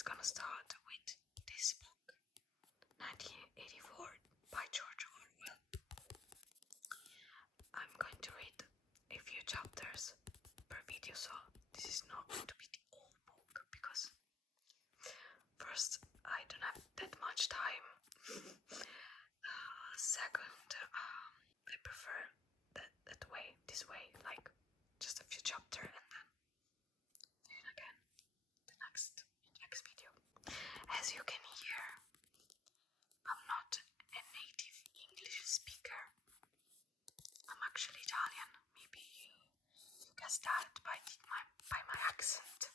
is gonna start with this book, 1984 by George Orwell. I'm going to read a few chapters per video, so this is not going to be the whole book because first, I don't have that much time. Second, I prefer this way, like just a few chapters and then again the next video. As you can hear, I'm not a native English speaker. I'm actually Italian. Maybe you guessed that by my accent,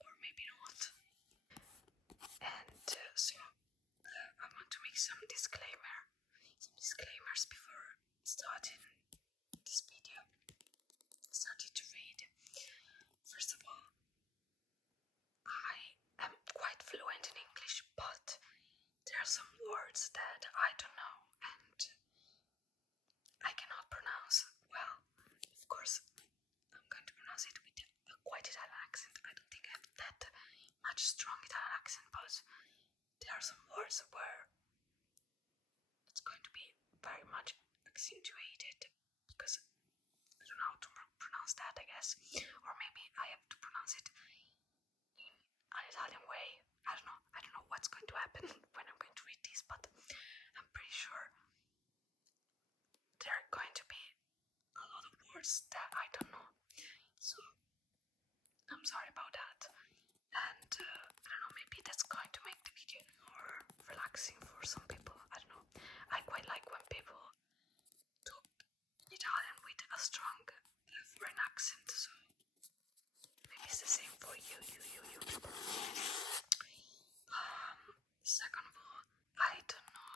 or maybe not. And so I want to make some disclaimers before starting this video. Started to read. First of all, I am quite fluent in English, but there are some words that I don't know and I cannot pronounce well. Of course, I'm going to pronounce it with a quite Italian accent. I don't think I have that much strong Italian accent, but there are some words where it's going to be very much accentuated because I don't know how to pronounce that, I guess. Or maybe I have to pronounce it in an Italian way. I don't know what's going to happen when I'm going to read this, but I'm pretty sure there are going to be a lot of words that I don't know. So I'm sorry about that. And I don't know, maybe that's going to make the video more relaxing for some people. I don't know. I quite like when people talk Italian with a strong foreign accent, so maybe it's the same for you. Second of all, I don't know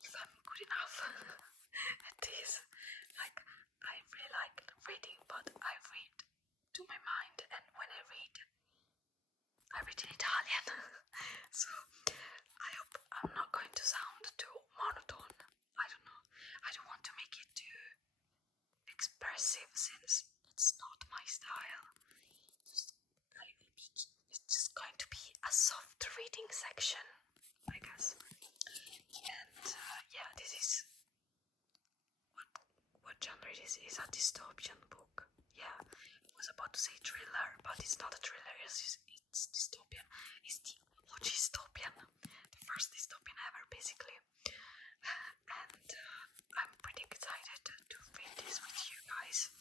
if I'm good enough at this. Like, I really like reading, but I read to my mind, and when I read in Italian. So I hope I'm not going to sound too monotone. I don't know. I don't want to make it too expressive since it's not my style. It's just going to be a soft reading section, I guess. And yeah, this is what genre this is, a dystopian book. Yeah, I was about to say thriller, but it's not a thriller, it's dystopian. It's the OG dystopian, the first dystopian ever, basically. And I'm pretty excited to read this with you guys.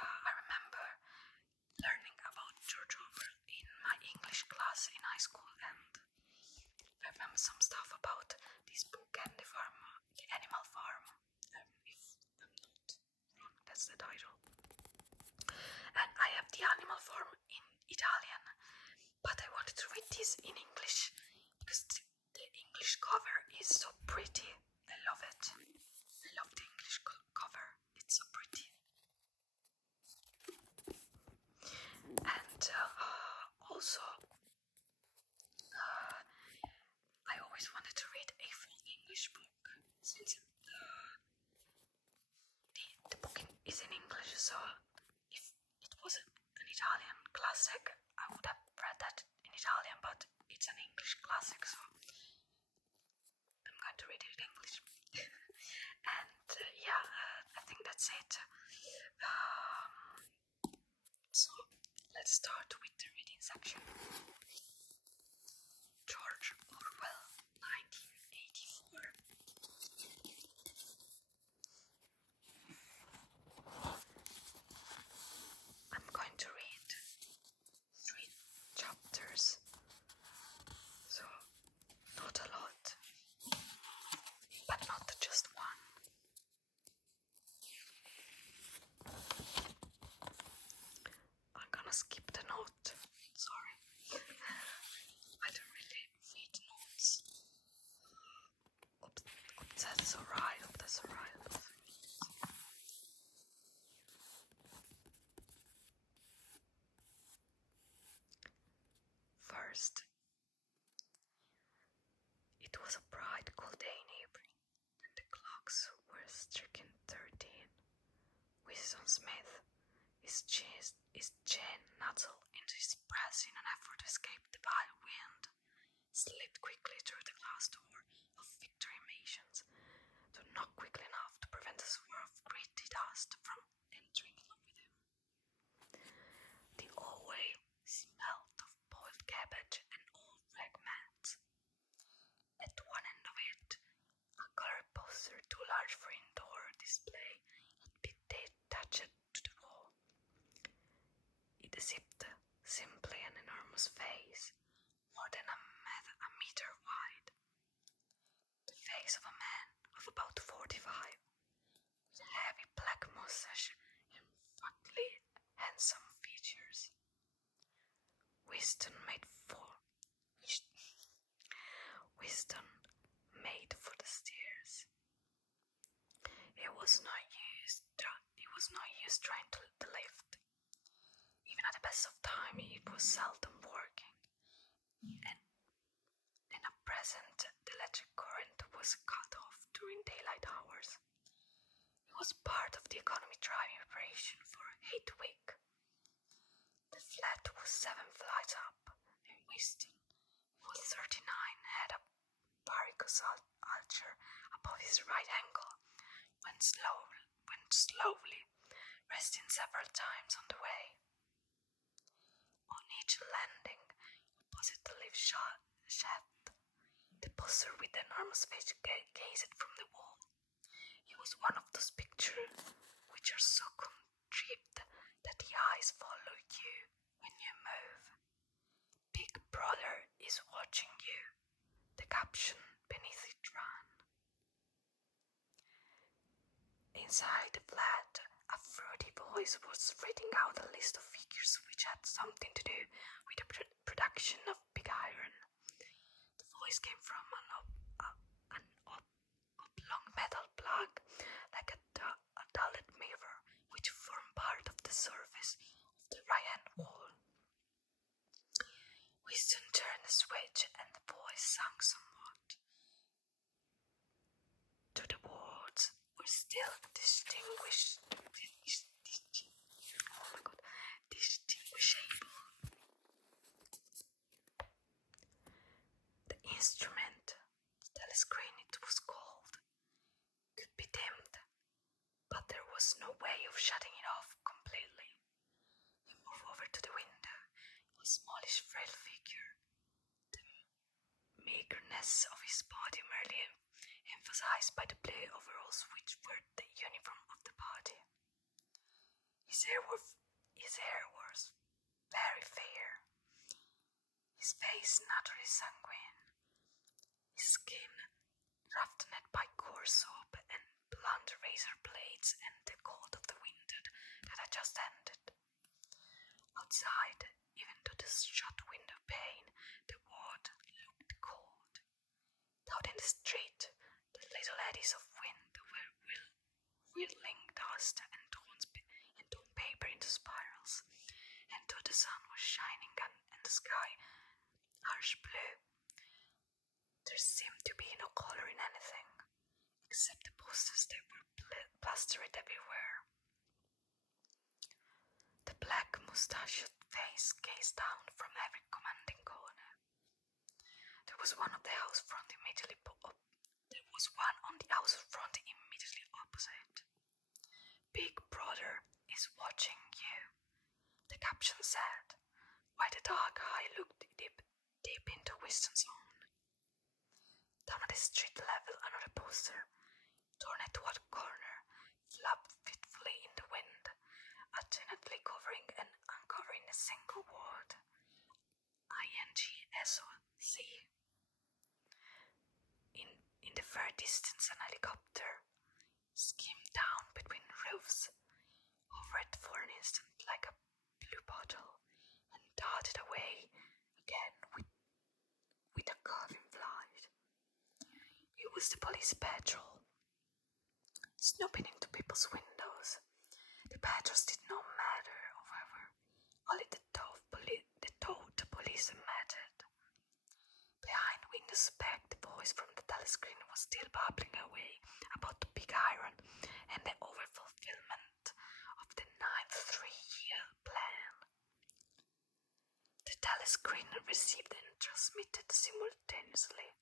I remember learning about George Orwell in my English class in high school, and I remember some stuff about this book and the Animal Farm. If I'm not wrong, that's the title. And I have the Animal Farm in Italian, but I wanted to read this in English because the English cover is so pretty. I love it. I love the English cover. It's so pretty. And also, I always wanted to read a full English book since the book is in English, so if it was an Italian classic, I would have read that in Italian, but it's an English classic, so I'm going to read it in English. And yeah, I think that's it. So let's start with the reading section. George Orwell, 1984. I'm going to read 3 chapters, so not a lot, but not just one. I'm gonna skip the note, sorry. I don't really read notes. Hope that's alright. First, it was a bright, cool day in April, and the clocks were striking 13. Winston Smith, his chin nuzzled into his breast in an effort to escaped the vile wind, slipped quickly through the glass door of Victory Mansions, to knock quickly enough to prevent a swirl of gritty dust from entering along with him. The hallway smelled of boiled cabbage and old fragments. At one end of it, a colored poster too large for indoor display had been attached to the wall. It depicted simply an enormous face, more than a meter wide. The face of a man of about 45, with a heavy black mustache and fatly handsome features. Winston made for the stairs. It was no use trying to the lift. Even at the best of time, it was seldom working, and at present the electric current was cut off during daylight hours. It was part of the economy driving operation for 8 weeks. The flat was 7 flights up, and Winston, who was 39, had a varicose ulcer above his right ankle, went slowly, resting several times on the way. On each landing, opposite the lift shaft, the poster with the enormous face gazed from the wall. It was one of those pictures which are so contrived that the eyes follow you when you move. Big Brother is watching you. The caption beneath it ran. Inside the flat, a fruity voice was reading out a list of figures which had something to do with the production of pig iron. The voice came from an oblong metal plug, like a dulled mirror, which formed part of the surface of the right-hand wall. Winston turned the switch, and the voice sank somewhat. To the words were still distinguishable. The instrument, the telescreen it was called, could be dimmed, but there was no way of shutting it off completely. He moved over to the window, a smallish frail figure, the meagreness of his body merely emphasized by the blue overalls which were the uniform of the party. His hair was very fair, his face naturally sanguine, his skin roughened by coarse soap and blunt razor blades, and the cold of the winter that had just ended. Outside, even through the shut window pane, the water looked cold. Out in the street, the little eddies of wind were whirling dust and torn paper into spirals, and though the sun was shining and the sky harsh blue, there seemed to be no color in anything, except the posters that were plastered everywhere. The black mustached face gazed down from every commanding corner. There was one on the house front immediately opposite. Big Brother is watching you, the caption said, while the dark eye looked deep into Winston's own. Down at the street level, another poster, torn at one corner, flapped fitfully in the wind, alternately covering and uncovering a single word, INGSOC. In the far distance, an helicopter skimmed down between roofs, hovered for an instant like a blue bottle, and darted away again with a curving flight. It was the police patrol, snooping into people's windows. The patrols did not matter, however, only the police mattered. Behind windows back, the voice from the telescreen was still babbling away about the big iron and the overfulfillment of the 9th three-year plan. The telescreen received and transmitted simultaneously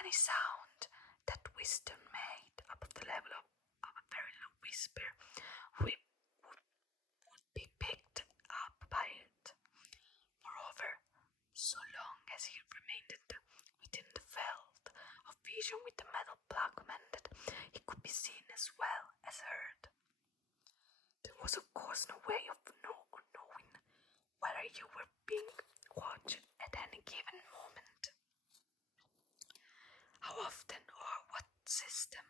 any sound that Wisdom made above the level of a very low whisper would be picked up by it. Moreover, so long as he remained within the field of vision with the metal plug meant that he could be seen as well as heard. There was of course no way of knowing whether you were being watched at any given moment. How often or on what system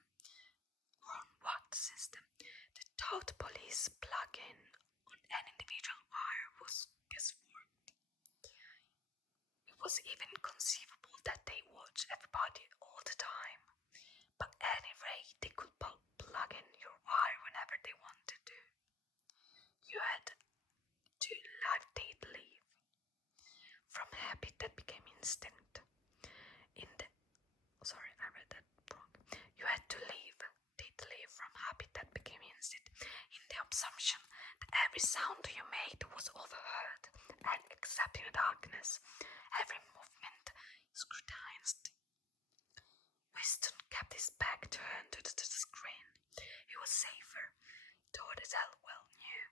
the thought police plug in on an individual wire was guesswork. It was even conceivable that they watched everybody all the time, but at any rate they could plug in your wire whenever they wanted to. You had to date leave. From habit that became instinct. You had to date leave from habit that became instinct in the assumption that every sound you made was overheard, and except in the darkness, every movement scrutinized. Winston kept his back turned to the screen. It was safer, though as well knew.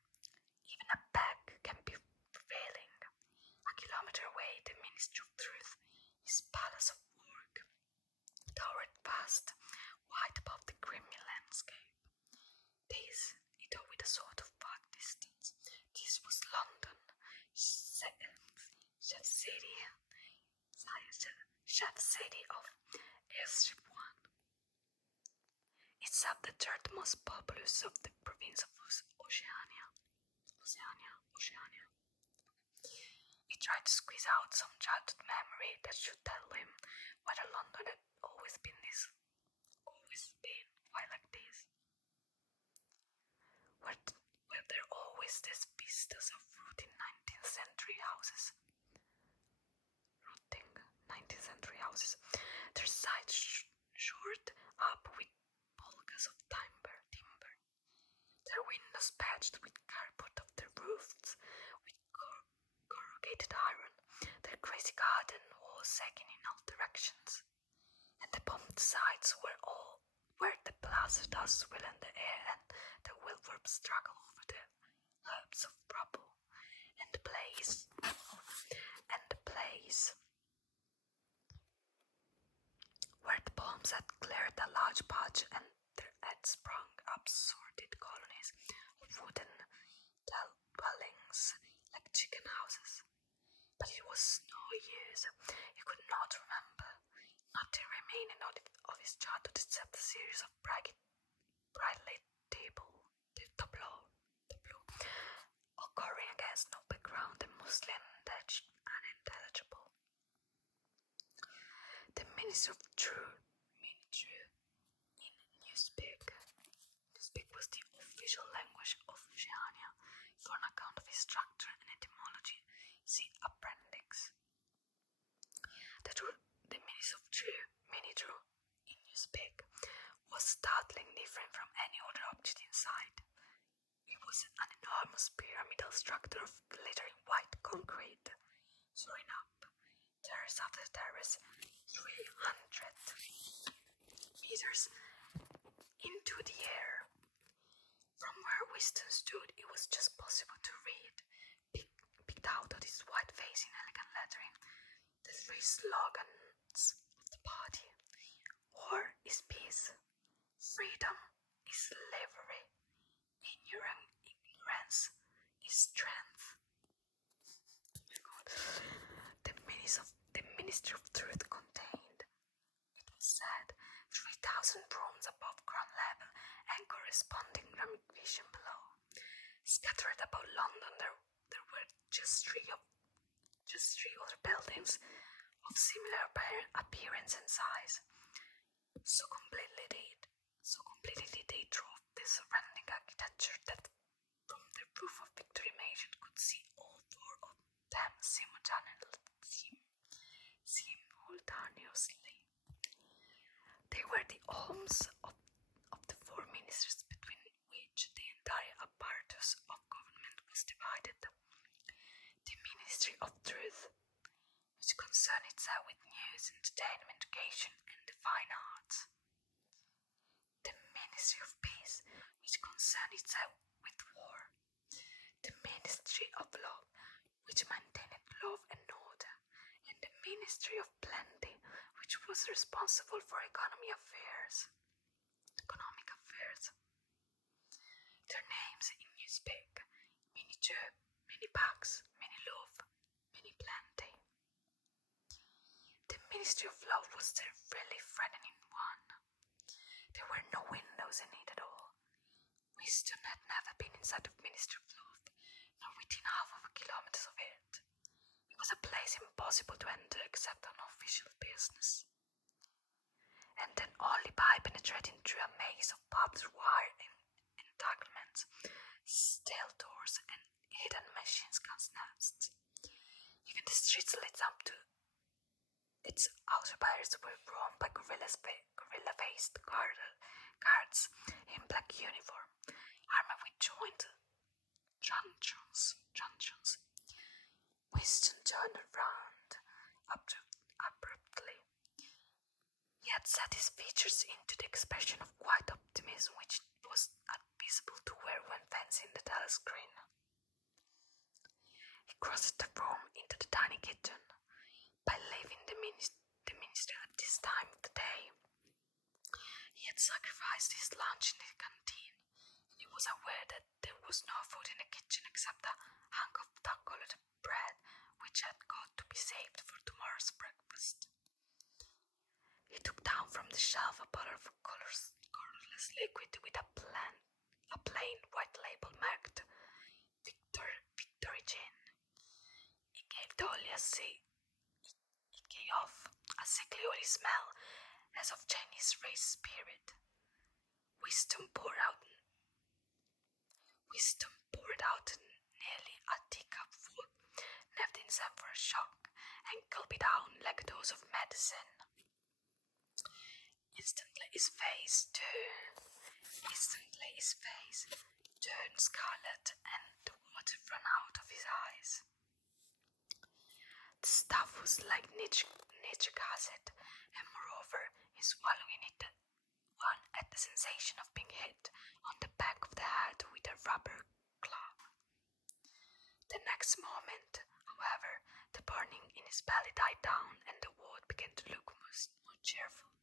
Even a back can be prevailing. A kilometer away, the Ministry of Truth, his palace of work, towered vast, wide above the grimy landscape. This, though with a sort of far distance, this was London, chef city of Airstrip 1. Itself the third most populous of the province of Oceania. He tried to squeeze out some childhood memory that should tell him whether London had always been quite like this. Were there always these vistas of rotting 19th century houses? Their sides shored up with polkas of timber, their windows patched with cardboard of their roofs with corrugated iron, their crazy garden walls sagging in all directions, and the bombed sides where the plaza dust will in the air and the wheelworms struggle over the herbs of rubble, and the place where the bombs had cleared a large patch and there had sprung up sordid colonies of wooden dwellings like chicken houses. But it was no use. He could not remember. Nothing remaining of his childhood except a series of brightly tableaux, occurring against no background and mostly unintelligible. The Ministry of Truth in Newspeak. Newspeak was the official language of Oceania. For an account of its structure and etymology, see appendix. The Ministry of Truth in Newspeak was startlingly different from any other object in sight. It was an enormous pyramidal structure of glittering white concrete, soaring up, terrace after terrace, 300 meters into the air. From where Winston stood, it was just possible to read, picked out of his white face in elegant lettering, the three slogans of the party. War is peace, freedom is slavery, ignorance is strength. The Ministry of Truth contained, it was said, 3,000 rooms above ground level and corresponding ramification below. Scattered about London, there were just three other buildings of similar appearance and size. So completely they drove the surrounding architecture that from the roof of Victory Mansion could see all four of them simultaneously. They were the homes of the four ministries between which the entire apparatus of government was divided. The Ministry of Truth, which concerned itself with news, entertainment, education, and the fine arts. The Ministry of Peace, which concerned itself with war. The Ministry of Law, which maintained law and order, and the Ministry of Plenty, which was responsible for economic affairs. Their names in newspeak: mini job, mini bucks, mini love, mini plenty. The Ministry of Law was the really threatening one. There were no windows in it at all. Winston had never been inside the Ministry of Law, nor within half of a kilometre of it. It was a place impossible to enter except on official business. And then only by penetrating through a maze of barbed wire and entanglements, steel doors, and hidden machine guns nests. Even the streets led up to its outer barriers were roamed by gorilla-faced guards in black uniform, armed with joint truncheons. Winston turned around abruptly. He had set his features into the expression of quiet optimism which was visible to where when fencing the telescreen. He crossed the room into the tiny kitchen. By leaving the minister at this time of the day, he had sacrificed his lunch in the canteen, and he was aware that there was no food in the kitchen except a hunk of dark-colored bread which had got to be saved for tomorrow's breakfast. He took down from the shelf a bottle of colorless liquid with a plain white label marked Victory Gin. It gave off a sickly oily smell as of Chinese race spirit. Winston poured out nearly a teacup full, left himself for a shock, and gulped down like a dose of medicine. Instantly his face turned scarlet and the water ran out of his eyes. The stuff was like nitric acid, and moreover, in swallowing it, one had the sensation of being hit on the back of the head with a rubber glove. The next moment, however, the burning in his belly died down and the ward began to look more cheerful.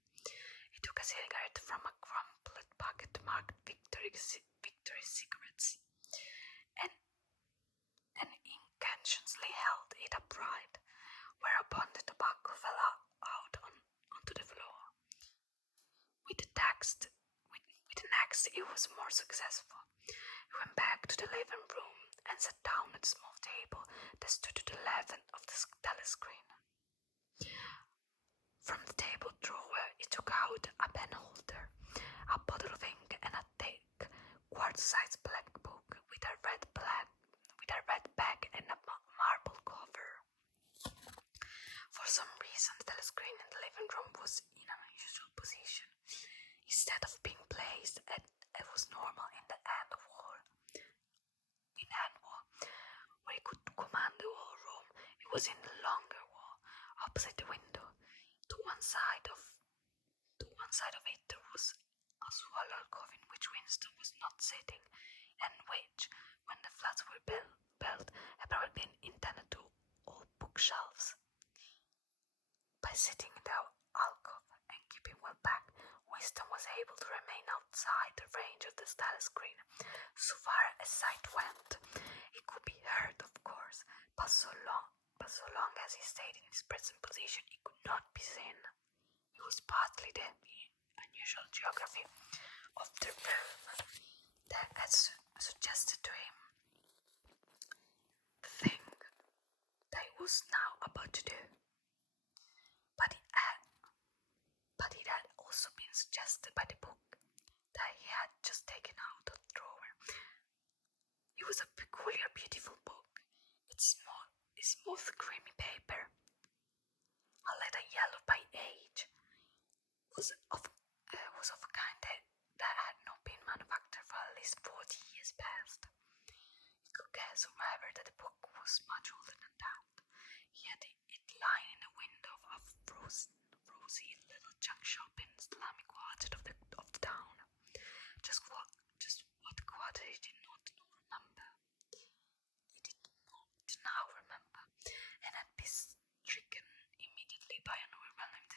He took a cigarette from a crumpled packet marked Victory cigarettes, and unconsciously held it upright, whereupon the tobacco fell out onto the floor. With the next, it was more successful. He went back to the living room and sat down at a small table that stood to the left of the telescreen. From the table drawer, he took out a pen holder, a bottle of ink, and a thick, quart-sized black book with a red back and a marble cover. For some reason, the telescreen in the living room was in an unusual position. Instead of being placed as was normal in the end wall, where he could command the whole room, it was in the longer wall, opposite the window. To one side of it there was a small alcove in which Winston was not sitting, and which, when the flats were built, had probably been intended to hold bookshelves. By sitting in the alcove and keeping well back, Winston was able to remain outside the range of the telescreen. So far as sight went, it could be heard, of course, but so long as he stayed in his present position, it could not be seen. It was partly the unusual geography of the room that had suggested to him the thing that he was now about to do. But it had also been suggested by the book that he had just taken out of the drawer. It was a peculiar, beautiful book. Its smooth, creamy paper, a leather yellow by age, was of a kind that had not been manufactured for at least 40 years past. He could guess, however, that the book was much older than that.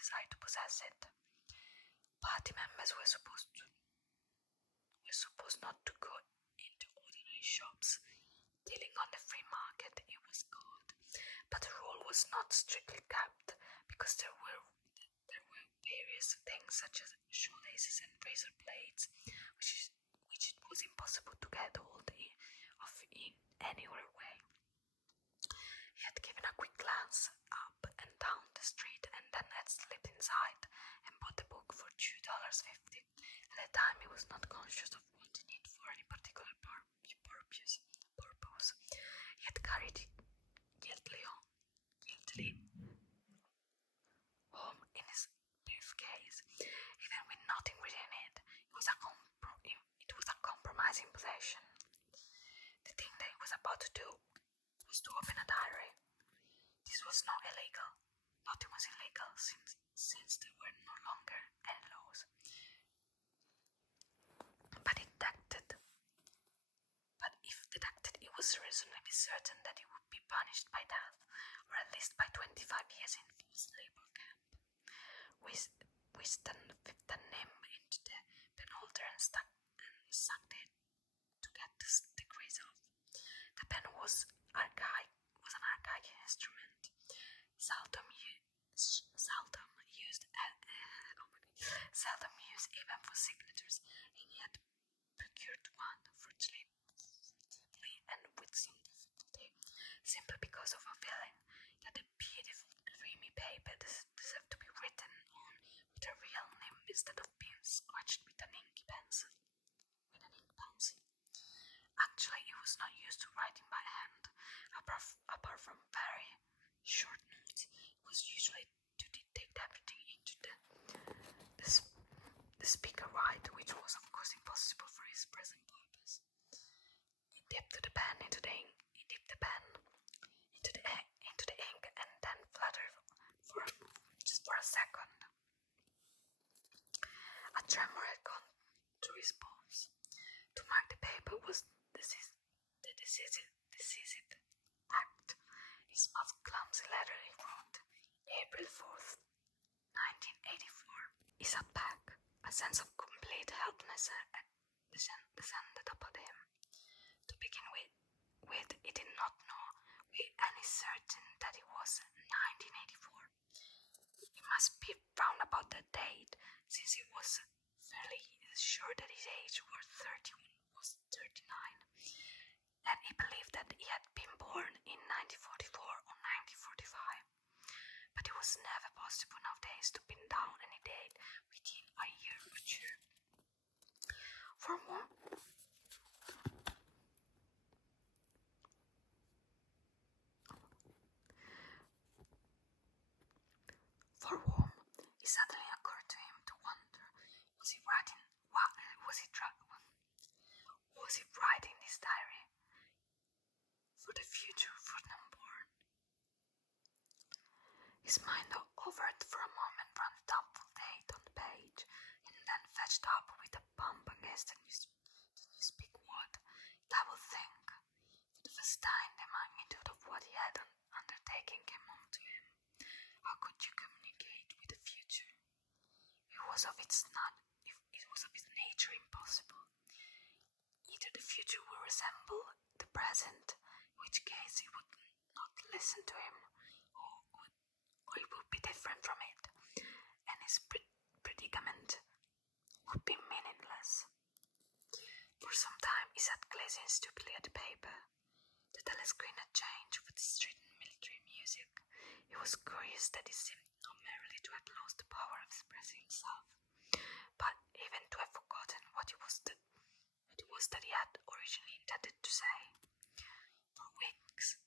decide to possess it. Party members were supposed not to go into ordinary shops dealing on the free market, it was called, but the rule was not strictly kept because there were various things such as shoelaces and razor blades, which it was impossible to get hold of in any other way. He had given a quick glance up and down the street and then had slipped inside and bought the book for $2.50. At the time he was not conscious of wanting it for any particular purpose. He had carried it guiltily home in his briefcase, even with nothing written in it. It was a compromising possession. The thing that he was about to do was to open a diary. This was not illegal. Nothing was illegal since there were no longer any laws. But if detected, it was reasonably certain that he would be punished by death, or at least by 25 years in forced labor camp. Winston whipped the name into the penholder and sucked it to get the grease off. The pen was an archaic instrument, seldom used even for signatures, and he had procured one fortunately and with some difficulty, simply because of a feeling that the beautiful creamy paper deserved to be written on with a real name instead of being scratched with an ink pencil. Actually, he was not used to writing by hand. Apart from very short notes, it was usually to dictate everything into the speaker right, which was of course impossible for his present purpose. He dipped the pen into the ink, and then fluttered just for a second. A tremor had gone through his palms. To mark the paper was the decisive act. His mouth clumsy letter he wrote, April 4th, 1984. He sat back. A sense of complete helplessness descended upon him. To begin with, he did not know with any certainty that it was 1984. He must be round about that date, since he was fairly sure that his age was 39, and he believed that he had been born in 1944 or 1945. But it was never possible nowadays to pin down any date within a year or two. For whom it suddenly occurred to him to wonder, was he writing this diary for the future for the unborn? His mind hovered for a moment round the doubtful date on the page, and then fetched up with a bump against the newspeak wood. I will think. For the first time, the magnitude of what he had undertaken came home to him. How could you communicate with the future? It was of its nature impossible. Either the future will resemble the present, in which case he would not listen to him, or it would be different from it, and his predicament would be meaningless. For some time he sat gazing stupidly at the paper. The telescreen had changed with strident military music. He was curious that he seemed not merely to have lost the power of expressing himself, but even to have forgotten what it was that he had originally intended to say. For weeks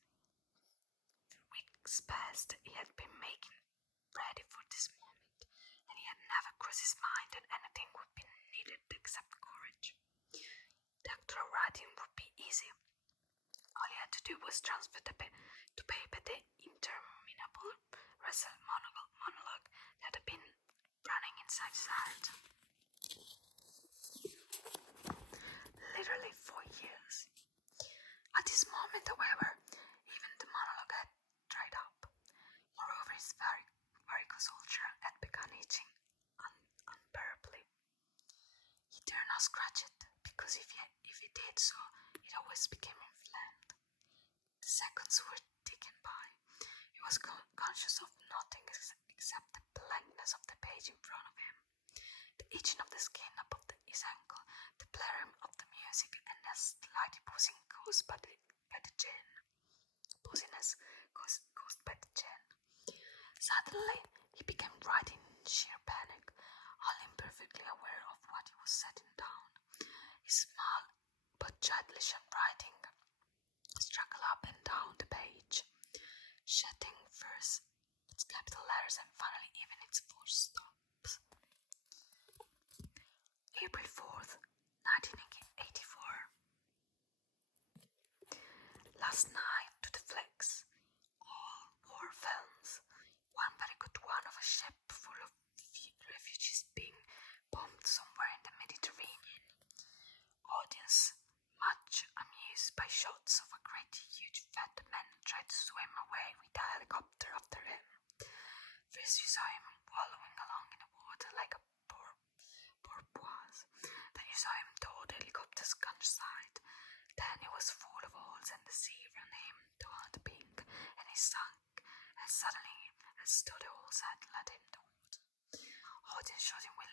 past he had been making ready for this moment, and he had never crossed his mind that anything would be needed except courage. The actual writing would be easy. All he had to do was transfer to paper the interminable monologue that had been running inside his head. Literally 4 years. At this moment, however, even the monologue had dried up. Moreover, his varicose ulcer had become so it always became inflamed. The seconds were ticking by. He was conscious of nothing except the blankness of the page in front of him, the itching of the skin above his ankle, the blaring of the music, and a slight buzzing caused by the gin. Buzziness caused by the gin. Suddenly, he began writing in sheer panic, all imperfectly aware of what he was setting down. His small but childish handwriting struggled up and down the page, shedding first its capital letters and finally even its full stops. April 4th, 1984. Last night to the flicks. All war films. One very good one of a ship full of refugees being bombed somewhere in the Mediterranean. Audience much amused by shots of a great huge fat man trying to swim away with a helicopter after him. First you saw him wallowing along in the water like a porpoise. Then you saw him tow the helicopter's gunsight. Then he was full of holes and the sea ran him toward the pink and he sunk, and suddenly, as though the holes had let him to water. Audience shot him with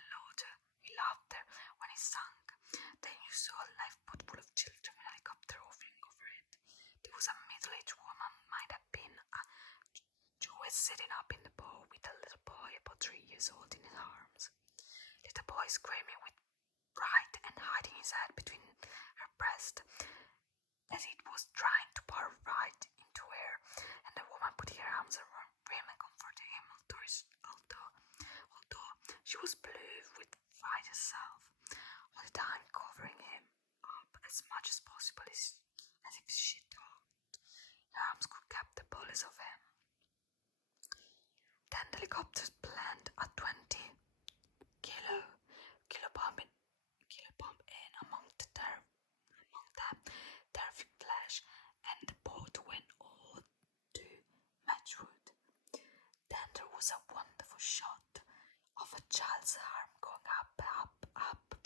laughter when he sunk. Then you saw a lifeboat full of children with a helicopter hovering over it. There was a middle-aged woman, might have been a Jewess, sitting up in the boat with a little boy about 3 years old in his arms. Little boy screaming with fright and hiding his head between her breast as it was trying to pour right into her, and the woman put her arms around him and comforted him, although she was blue with fright herself, all the time covering him up as much as possible as if she thought her arms could cap the bullets of him. Then the helicopter landed a 20 kilo bomb in among them terrific flash, and the boat went all to Matchwood. Then there was a wonderful shot of a child's arm going up,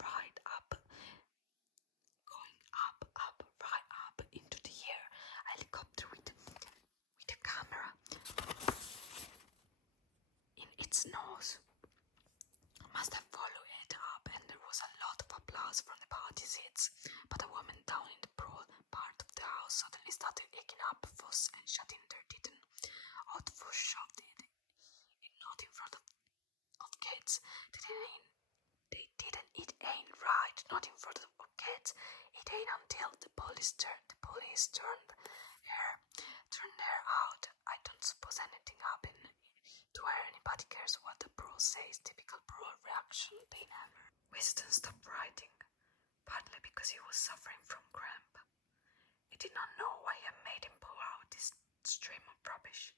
right up into the air. A helicopter with a camera in its nose must have followed it up, and there was a lot of applause from the party seats. But a woman down in the broad part of the house suddenly started aching up, fuss and shutting their didn't. Out fuss shoved it not in front of kids. It ain't right, not in front of kids. It ain't until the police turned her out. I don't suppose anything happened to her. Anybody cares what the bro says. Typical bro reaction. They never. Winston stopped writing, partly because he was suffering from cramp. He did not know why he had made him pour out this stream of rubbish.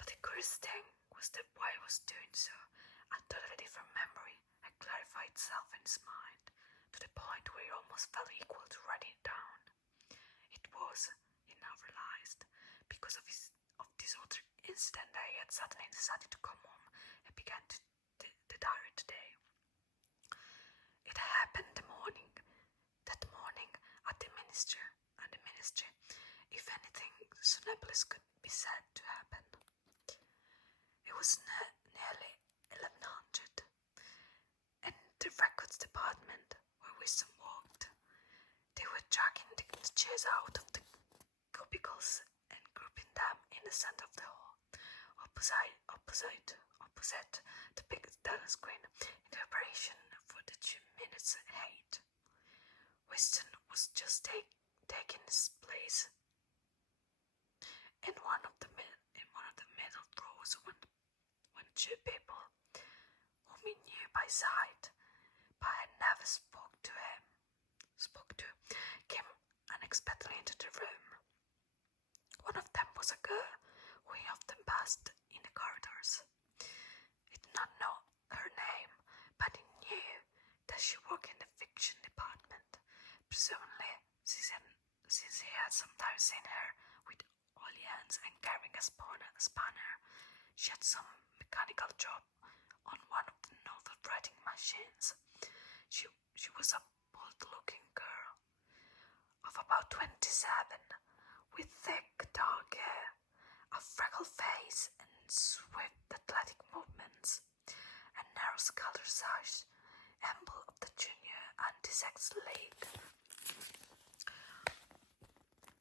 But the curious thing was that while he was doing so, a totally different memory had clarified itself in his mind, to the point where he almost felt equal to writing it down. It was, he now realized, because of this other incident that he had suddenly decided to come home and began the diary today. It happened that morning at the ministry, if anything so nebulous could be said to happen. It was nearly 1100, and the records department where Winston worked, they were dragging the chairs out of the cubicles and grouping them in the center of the hall, opposite the big telescreen, in preparation for the 2 minutes ahead. Winston was just taking his place in one of the middle rows when 2 people whom he knew by sight but had never spoke to came unexpectedly into the room. One of them was a girl who he often passed in the corridors. He did not know her name, but he knew that she worked in the fiction department, presumably since he had sometimes seen her with oily hands and carrying a spanner. She had some mechanical job on one of the novel writing machines. She was a bold-looking girl, of about 27, with thick dark hair, a freckled face, and swift athletic movements. A narrow scholar's eyes, emblem of the Junior Anti-Sex League,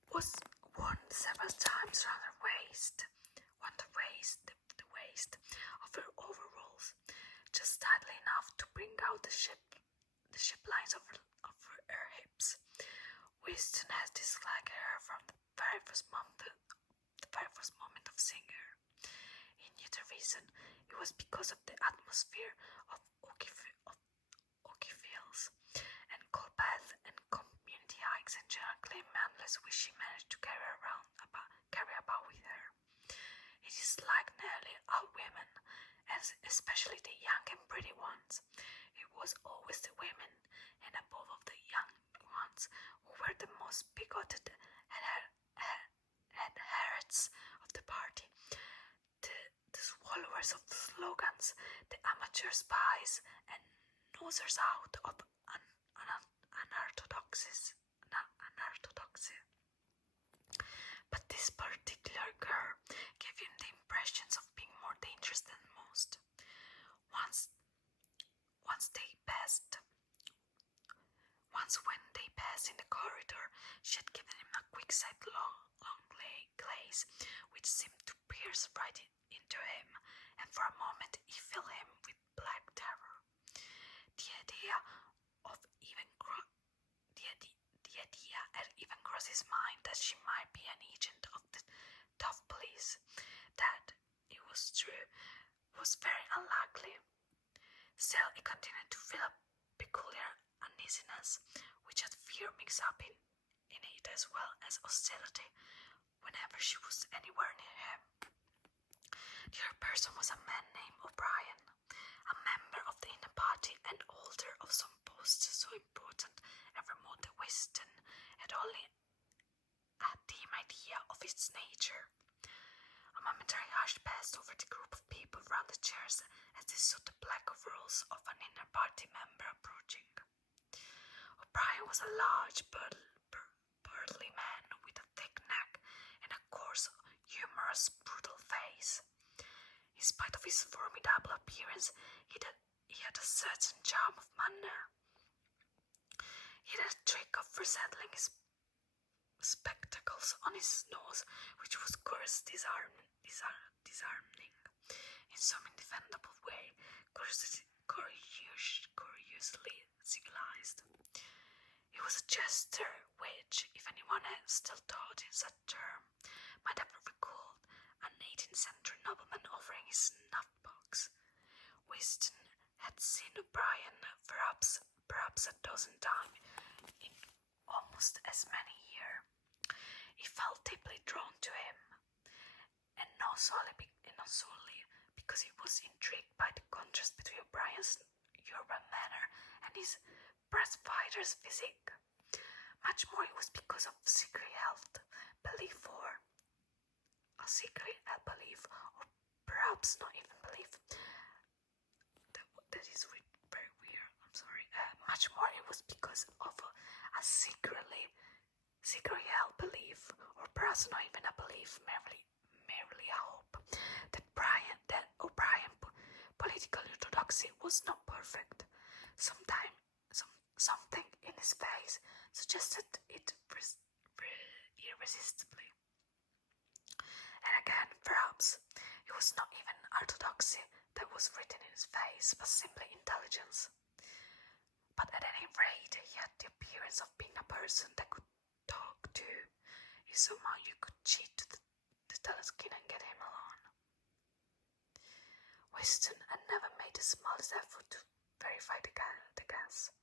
was worn several times around her waist, the waist of her overalls, just tightly enough to bring out the ship lines of her hips. Winston has disliked her from the very first moment of seeing her. He knew the reason. It was because of the atmosphere of Okie Fields and cold baths and community hikes and generally manless which she managed to carry about with her. He disliked nearly all women, especially the young and pretty ones. It was always the women, and above all the young ones, who were the most bigoted heads of the party, the swallowers of slogans, the amateur spies, and nosers out of unorthodoxy. But this particular girl gave him the impressions of being more dangerous than most. Once when they passed in the corridor, she had given him a quick sidelong glaze, which seemed to pierce right into him, and for a moment he filled him with black terror. The idea had even crossed his mind that she might be an agent of the tough police. That, it was true, was very unlikely. Still, he continued to feel a peculiar uneasiness, which had fear mixed up in it as well as hostility, whenever she was anywhere near him. The other person was a man named O'Brien, a member of the inner party and holder of some post so important and remote that Winston had only a dim idea of its nature. A momentary hush passed over the group of people round the chairs as they saw the black overalls of an inner party member approaching. O'Brien was a large, burly man with a thick neck and a coarse, humorous, brutal face. In spite of his formidable appearance, he had a certain charm of manner. He had a trick of resettling his spectacles on his nose, which was disarming in some indefendable way, curiously civilized. He was a jester which, if anyone had still thought in such term, might have recalled an 18th century nobleman offering his snuff-box. Winston had seen O'Brien perhaps a dozen times in almost as many years. He felt deeply drawn to him, and not solely because he was intrigued by the contrast between O'Brien's urban manner and his breastfighter's physique. Much more it was because of secret held belief, or perhaps not even belief. That is very weird. I'm sorry. Much more it was because of a secretly held belief, or perhaps not even a belief, merely a hope that O'Brien political orthodoxy was not perfect. Something in his face suggested it irresistibly. And again, perhaps, it was not even orthodoxy that was written in his face, but simply intelligence. But at any rate, he had the appearance of being a person that could talk to. If somehow you could cheat to the teleskin and get him alone. Winston had never made the smallest effort to verify the guess.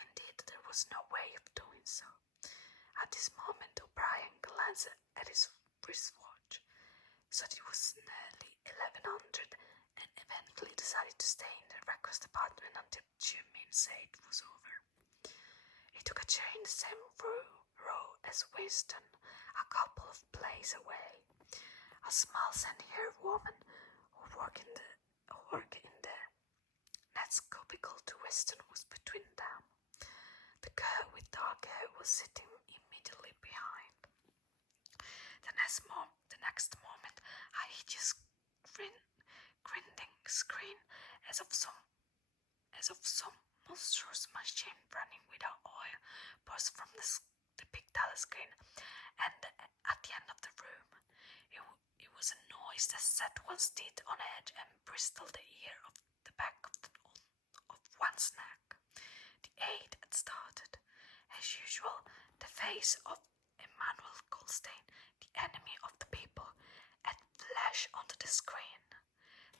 Indeed, there was no way of doing so. At this moment, O'Brien glanced at his wristwatch, so it was nearly 1100, and eventually decided to stay in the breakfast apartment until Jimmy's aid was over. He took a chair in the same row as Winston, a couple of places away. A small sandy-haired woman who worked in the next cubicle to Winston was between them. The girl with dark hair was sitting immediately The next moment, a hideous grinding scream as of some monstrous machine running without oil burst from the big telescreen, and at the end of the room, it was a noise that set one's teeth on edge and bristled the ear of the back of one's neck. The aid had started. As usual, the face of Emmanuel Goldstein, the enemy of the people, had flashed onto the screen.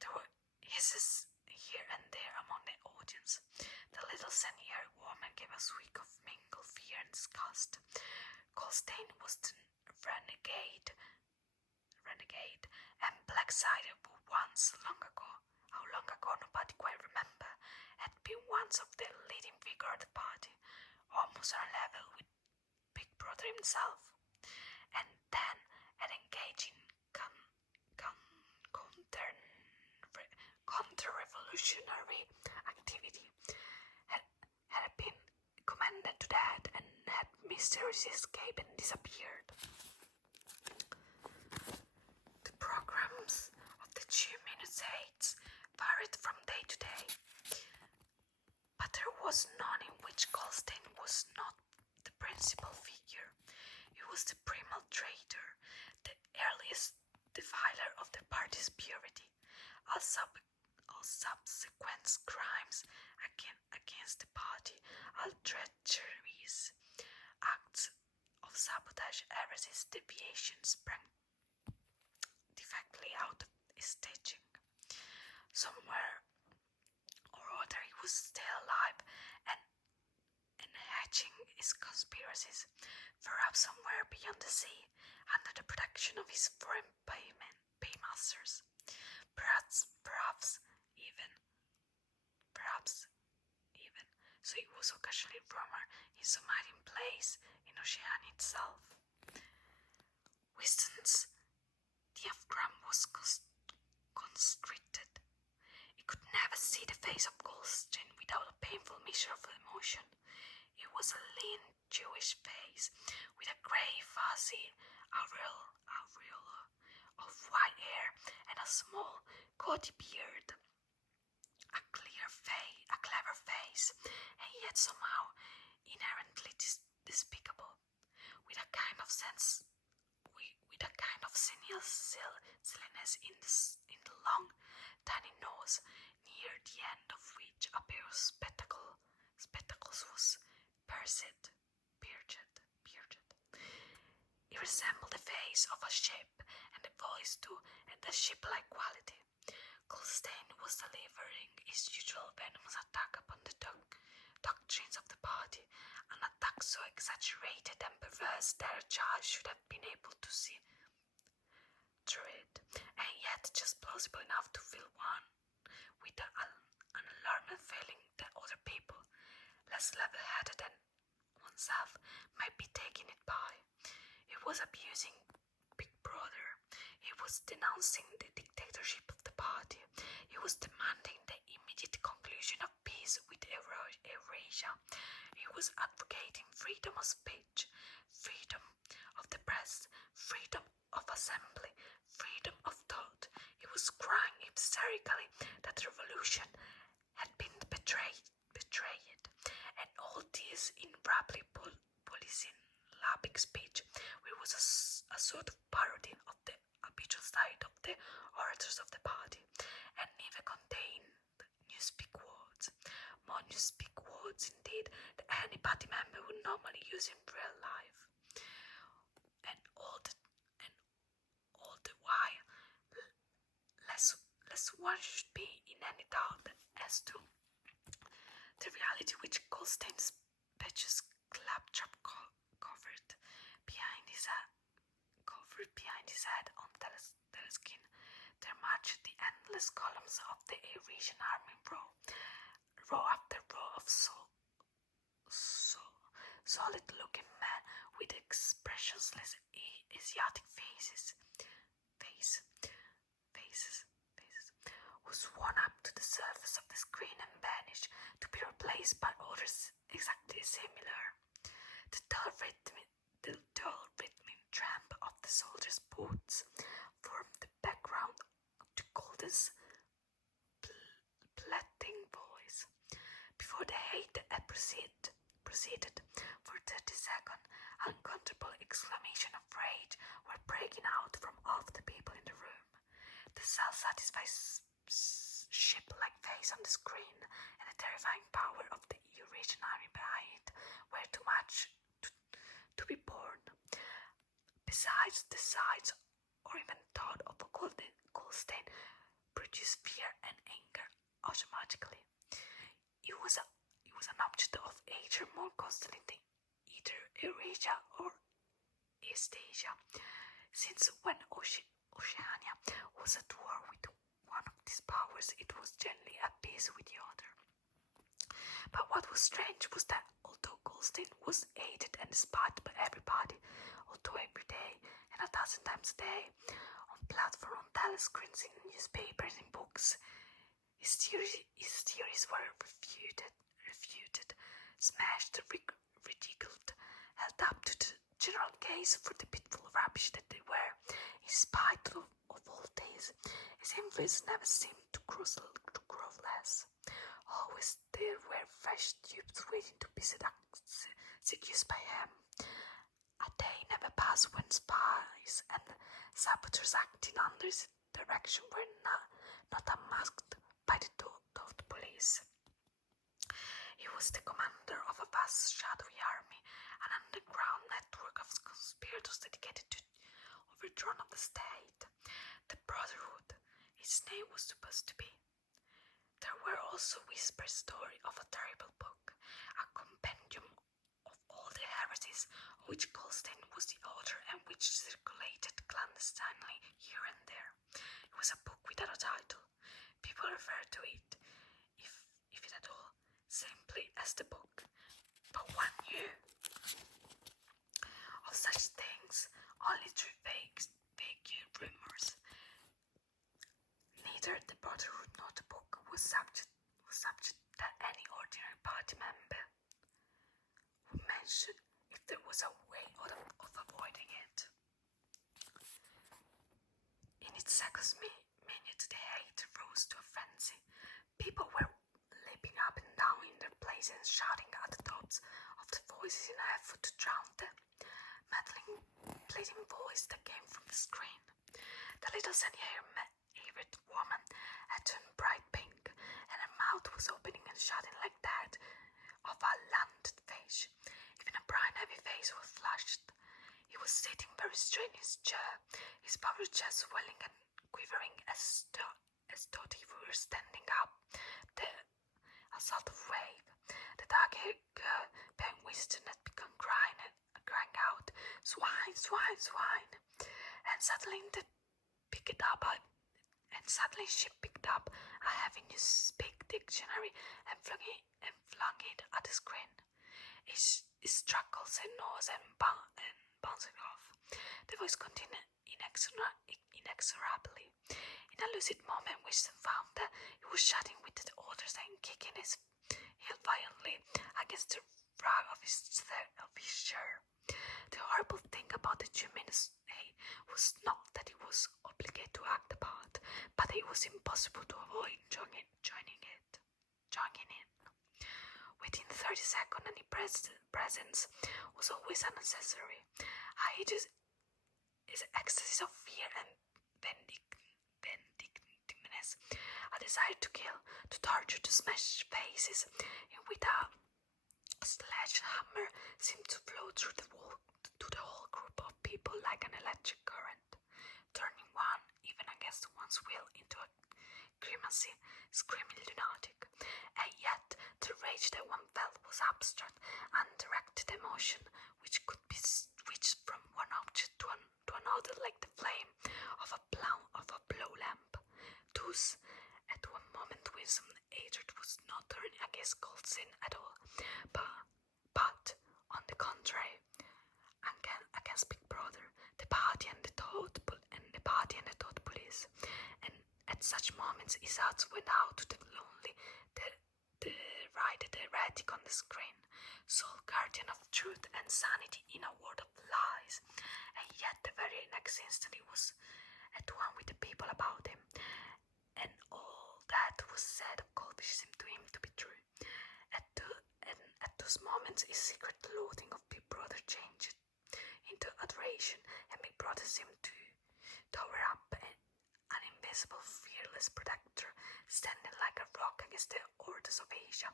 There were hisses here and there among the audience. The little senior woman gave a squeak of mingled fear and disgust. Goldstein was the renegade and black-sided who once long ago, how long ago nobody quite remember, had been once of the leading figure of the party, almost on a level with Big Brother himself, and then had engaged in counter-revolutionary activity, had been commended to that, and had mysteriously escaped and disappeared. The programs of the 2-minute aids varied from day to day, but there was none in which Goldstein was not the principal figure. He was the primal traitor, the earliest defiler of the party's purity. All subsequent crimes against the party, all treacheries, acts of sabotage, heresies, deviations sprang directly out of his teaching. Somewhere or other he was still alive and hatching his conspiracies, perhaps somewhere beyond the sea, under the protection of his foreign paymasters. Perhaps even, so he was occasionally rumoured in some hiding place in Oceania itself. Winston's diaphragm was constricted. He could never see the face of Goldstein without a painful mixture of emotion. It was a lean Jewish face with a grey fuzzy aureola of white hair and a small gaudy beard. A clever face, and yet somehow inherently despicable, with a kind of senile silliness in the long, tiny nose, near the end of which a pair of spectacles was bearded. It resembled the face of a ship, and the voice too, and the ship-like quality. Goldstein was delivering his usual venomous attack upon the doctrines of the party, an attack so exaggerated and perverse that a child should have been able to see through it, and yet just plausible enough to fill one with an alarming feeling that other people, less level-headed than oneself, might be taking it by. He was abusing Big Brother. He was denouncing the dictatorship of the party. He was demanding the immediate conclusion of peace with Eurasia. He was advocating freedom of speech, freedom of the press, freedom of assembly, freedom of thought. He was crying hysterically that the revolution had been betrayed, and all this in rapidly polysyllabic speech, which was a sort of parody of the habitual style of the orators of the party, and never contained newspeak words, more newspeak words indeed than any party member would normally use in real life, and all the while, lest one should be in any doubt as to the reality which Goldstein's speeches claptrap covered behind his head on teleskin. There marched the endless columns of the Eurasian army, row after row of solid-looking men with expressionless Asiatic faces, who swam up to the surface of the screen and vanished, to be replaced by others exactly similar. The dull rhythmic tramp of the soldiers proceeded. For 30 seconds, uncountable exclamations of rage were breaking out from all the people in the room. The self-satisfied ship-like face on the screen and the terrifying power of the original behind it were too much to be borne. Besides, the sight or even thought of a gold stain produced fear and anger automatically. It was an object of anger more constantly than either Eurasia or East Asia, since when Oceania was at war with one of these powers, it was generally at peace with the other. But what was strange was that although Goldstein was hated and despised by everybody, although every day and 1,000 times a day, on platforms, on telescreens, in newspapers, in books, his theories were refuted, smashed, ridiculed, held up to the general gaze for the pitiful rubbish that they were. In spite of all this, his influence never seemed to grow less. Always there were fresh dupes waiting to be seduced by him. A day never passed when spies and saboteurs acting under his direction were not unmasked by the police. He was the commander of a vast shadowy army, an underground network of conspirators dedicated to overthrow of the state. The Brotherhood, its name was supposed to be. There were also whispered stories of a terrible book, a compendium of all the heresies of which Goldstein was the author and which circulated clandestinely here and there. It was a book without a title. People referred to it, if it at all, simply as the book. But one knew of such things only through vague rumors. Neither the Brotherhood nor the book was subject that any ordinary party member would mention if there was a way of avoiding it. In its second minute, the hate rose to a frenzy. People were leaping up and down in their places and shouting at the tops of their voices in an effort to drown the meddling, bleating voice that came from the screen. The little sandy-haired woman had turned bright pink, and her mouth was opening and shutting like that of a landed fish. Even a bright, heavy face was flushed. He was sitting very straight in his chair, his powerful chest swelling and quivering as though he were standing up. A sort of wave. The dark-haired girl, behind Winston, had begun crying out, "Swine, swine, swine!" And suddenly she picked up a heavy newspaper dictionary and flung it at the screen. It struck Coulson's nose and bounced off. The voice continued inexorably. In a lucid moment, Winston found that he was shouting with the others and kicking his heel violently against the rug of his chair. The horrible thing about the 2 minutes was not that he was obligated to act the part, but it was impossible to avoid joining in. Within 30 seconds, any presence was always unnecessary. I hated his ecstasy of fear and vindictiveness, a desire to kill, to torture, to smash faces, and with a sledgehammer seemed to flow through the whole group of people like an electric current, turning one, even against one's will, into a grimacy, screaming lunatic. And yet the rage that one felt was abstract, undirected emotion, which could be switched from one object to another like the flame of a blow lamp. Thus, at one moment Winston's hatred was not turning against Goldstein at all, but on the contrary, against Big Brother, the party and the thought police. And at such moments his thoughts went out to the lonely, the heretic on the screen, sole guardian of truth and sanity in a world of lies. And yet the very next instant he was at one with the people about him, and all that was said of Goldfish seemed to him to be true. At those moments, his secret loathing of Big Brother changed into adoration, and Big Brother seemed to tower up an invisible, fearless protector, standing like a rock against the hordes of Asia.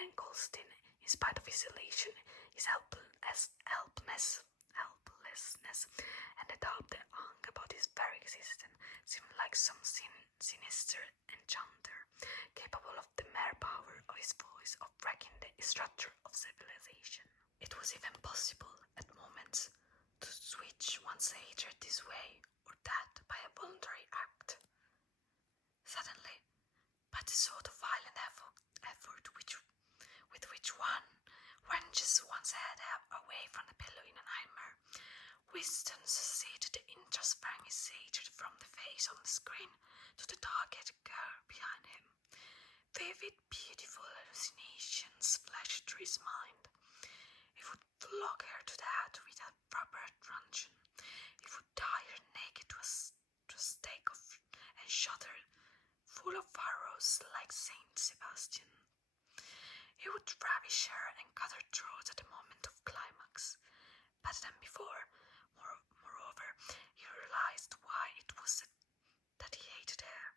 And Goldstein, in spite of his elation, his helplessness, and the doubt that hung about his very existence, seemed like some sinister enchanter, capable of the mere power of his voice of wrecking the structure of civilization. It was even possible, at moments, to switch one's hatred this way or that by a voluntary act. Suddenly, by the sort of violent effort with which one wrenches one's head away from the pillow in a nightmare, Winston succeeded in transferring his hatred from the face on the screen to the dark-haired girl behind him. Vivid, beautiful hallucinations flashed through his mind. He would flog her to death with a rubber truncheon. He would tie her naked to a stake and shot her full of arrows like Saint Sebastian. He would ravish her and cut her throat at the moment of climax. Better than before, moreover, he realized why it was that he hated her.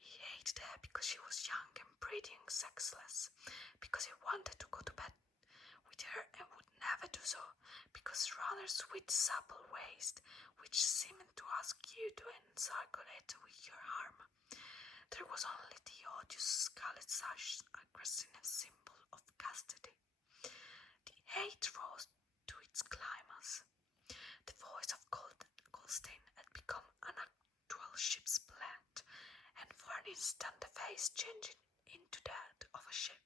He hated her because she was young and pretty and sexless, because he wanted to go to bed with her and would never do so, because rather sweet supple waist, which seemed to ask you to encircle it with your arm. There was only the odious scarlet sash, aggressive symbol of chastity. The hate rose to its climax. The voice of Goldstein had become an actual ship's plant, and for an instant the face changed into that of a ship.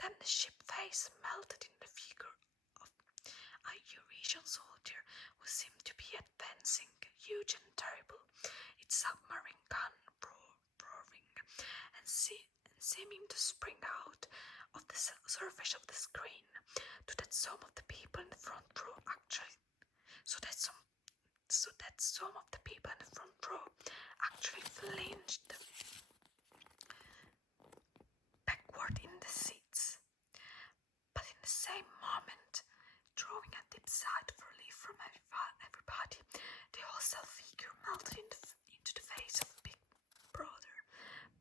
Then the ship face melted in the figure of a Eurasian soldier who seemed to be advancing, huge and terrible, its submarine gun roaring and seeming to spring out of the surface of the screen, so that some of the people in the front row actually flinched backward in the seats. But in the same moment, drawing a deep sigh of relief from everybody, the hostile figure melted into the face of Big Brother,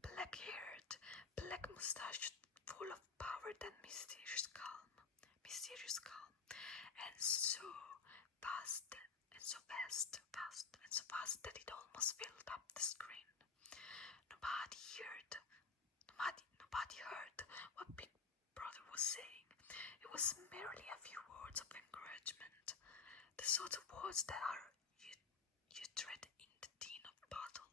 black-haired, black-mustached, full of power and mysterious calm, and so vast that it almost filled up the screen. Nobody heard what Big Brother was saying. It was merely a few words of encouragement, the sort of words that are uttered in the din of battle,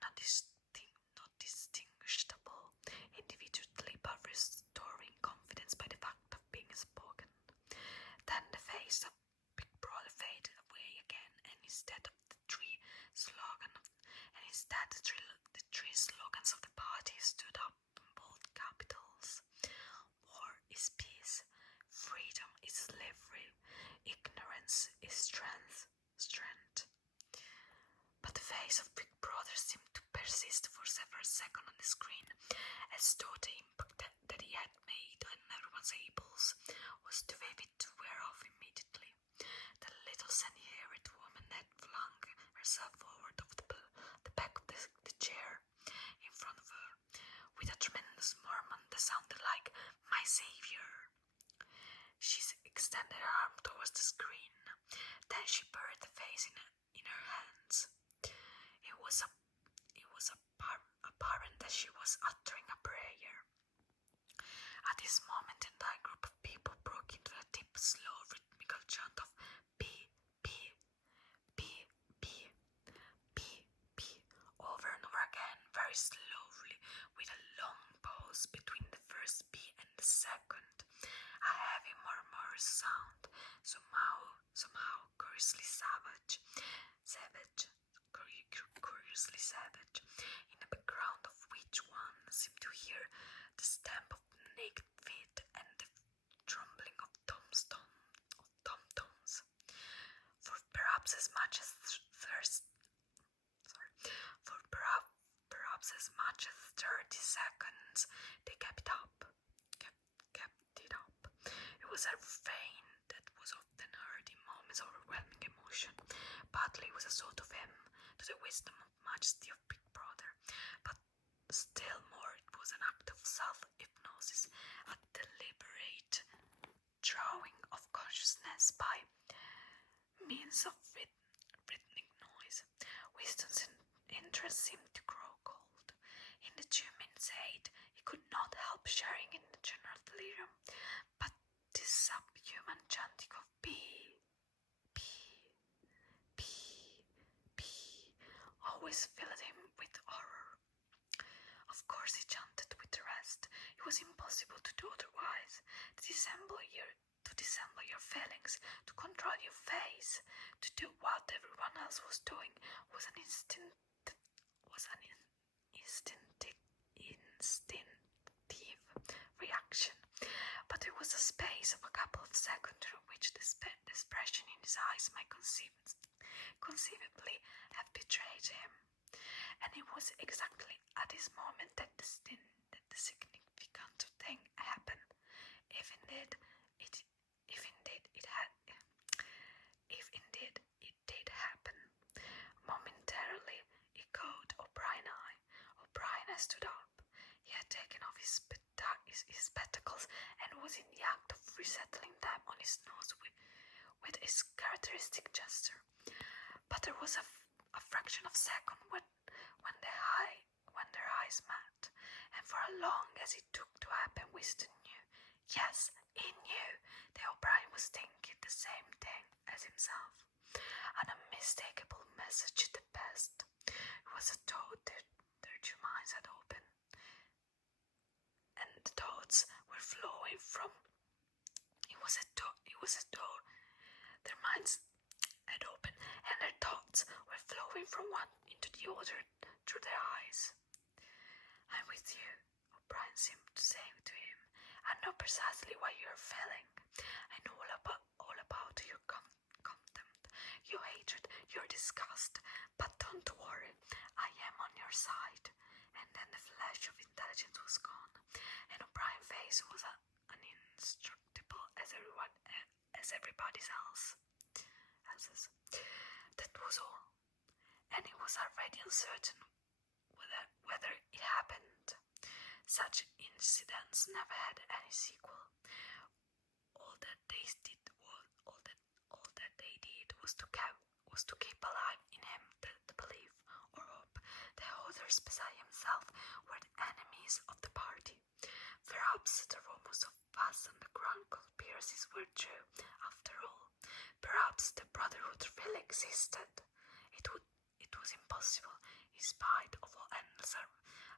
not distinguishable individually but restoring confidence by the fact of being spoken. Then the face of Big Brother faded away again, and instead the three slogans of the party stood up in bold capitals. War is peace, freedom is slavery, ignorance is strength. But the face of Big Brother seemed to persist for several seconds on the screen, as though the impact that he had made on everyone's eyeballs was too vivid to wear off immediately. The little sandy-haired woman had flung herself forward of the back of the chair in front of her, with a tremendous murmur that sounded like, "My savior!" She extended her arm towards the screen. Then she buried the face in her hands. It was apparent that she was uttering a prayer. At this moment, the entire group of people broke into a deep, slow, rhythmical chant of P, P, P, P, P, P, over and over again, very slowly, with a long pause between the first P and the second. A heavy murmurous sound, somehow curiously savage, in the background of which one seemed to hear the stamp of naked feet and the trembling of tom-toms. For perhaps as much as 30 seconds, they kept it up. was a refrain that was often heard in moments of overwhelming emotion. Partly it was a sort of hymn to the wisdom and majesty of Big Brother, but still more it was an act of self-hypnosis, a deliberate drawing of consciousness by means of rhythmic noise. Winston's interest seemed to grow cold. In the 2 minutes aid, he could not help sharing in the general delirium, but this subhuman chanting of P, P, P, P always filled him with horror. Of course he chanted with the rest. It was impossible to do otherwise. To dissemble your feelings, to control your face, to do what everyone else was doing was an instinctive reaction. But there was a space of a couple of seconds during which the expression in his eyes might conceivably have betrayed him. And it was exactly at this moment that the significant thing happened. If indeed it did happen. Momentarily it caught O'Brien's eye. O'Brien had stood up. He had taken off his spectacles and was in the act of resettling them on his nose with his characteristic gesture. But there was a fraction of a second when their eyes met, and for as long as it took to happen, Winston knew. Yes, he knew that O'Brien was thinking the same thing as himself. An unmistakable message at the best. It was a thought that their 2 minds had opened, and the thoughts were flowing from. It was a door. Their minds had opened, and their thoughts were flowing from one into the other through their eyes. I'm with you, O'Brien seemed to say to him. I know precisely what you're feeling. I know all about your contempt, your hatred, your disgust. But don't worry, I am on your side. And then the flash of intelligence was gone, and O'Brien's face was indestructible as everybody else's. That was all, and it was already uncertain whether it happened. Such incidents never had any sequel. All that they did was to keep alive in him the belief or hope that others beside himself were the enemies of the party. Perhaps the rumors of vast underground conspiracies were true, after all. Perhaps the Brotherhood really existed. It was impossible, in spite of all endless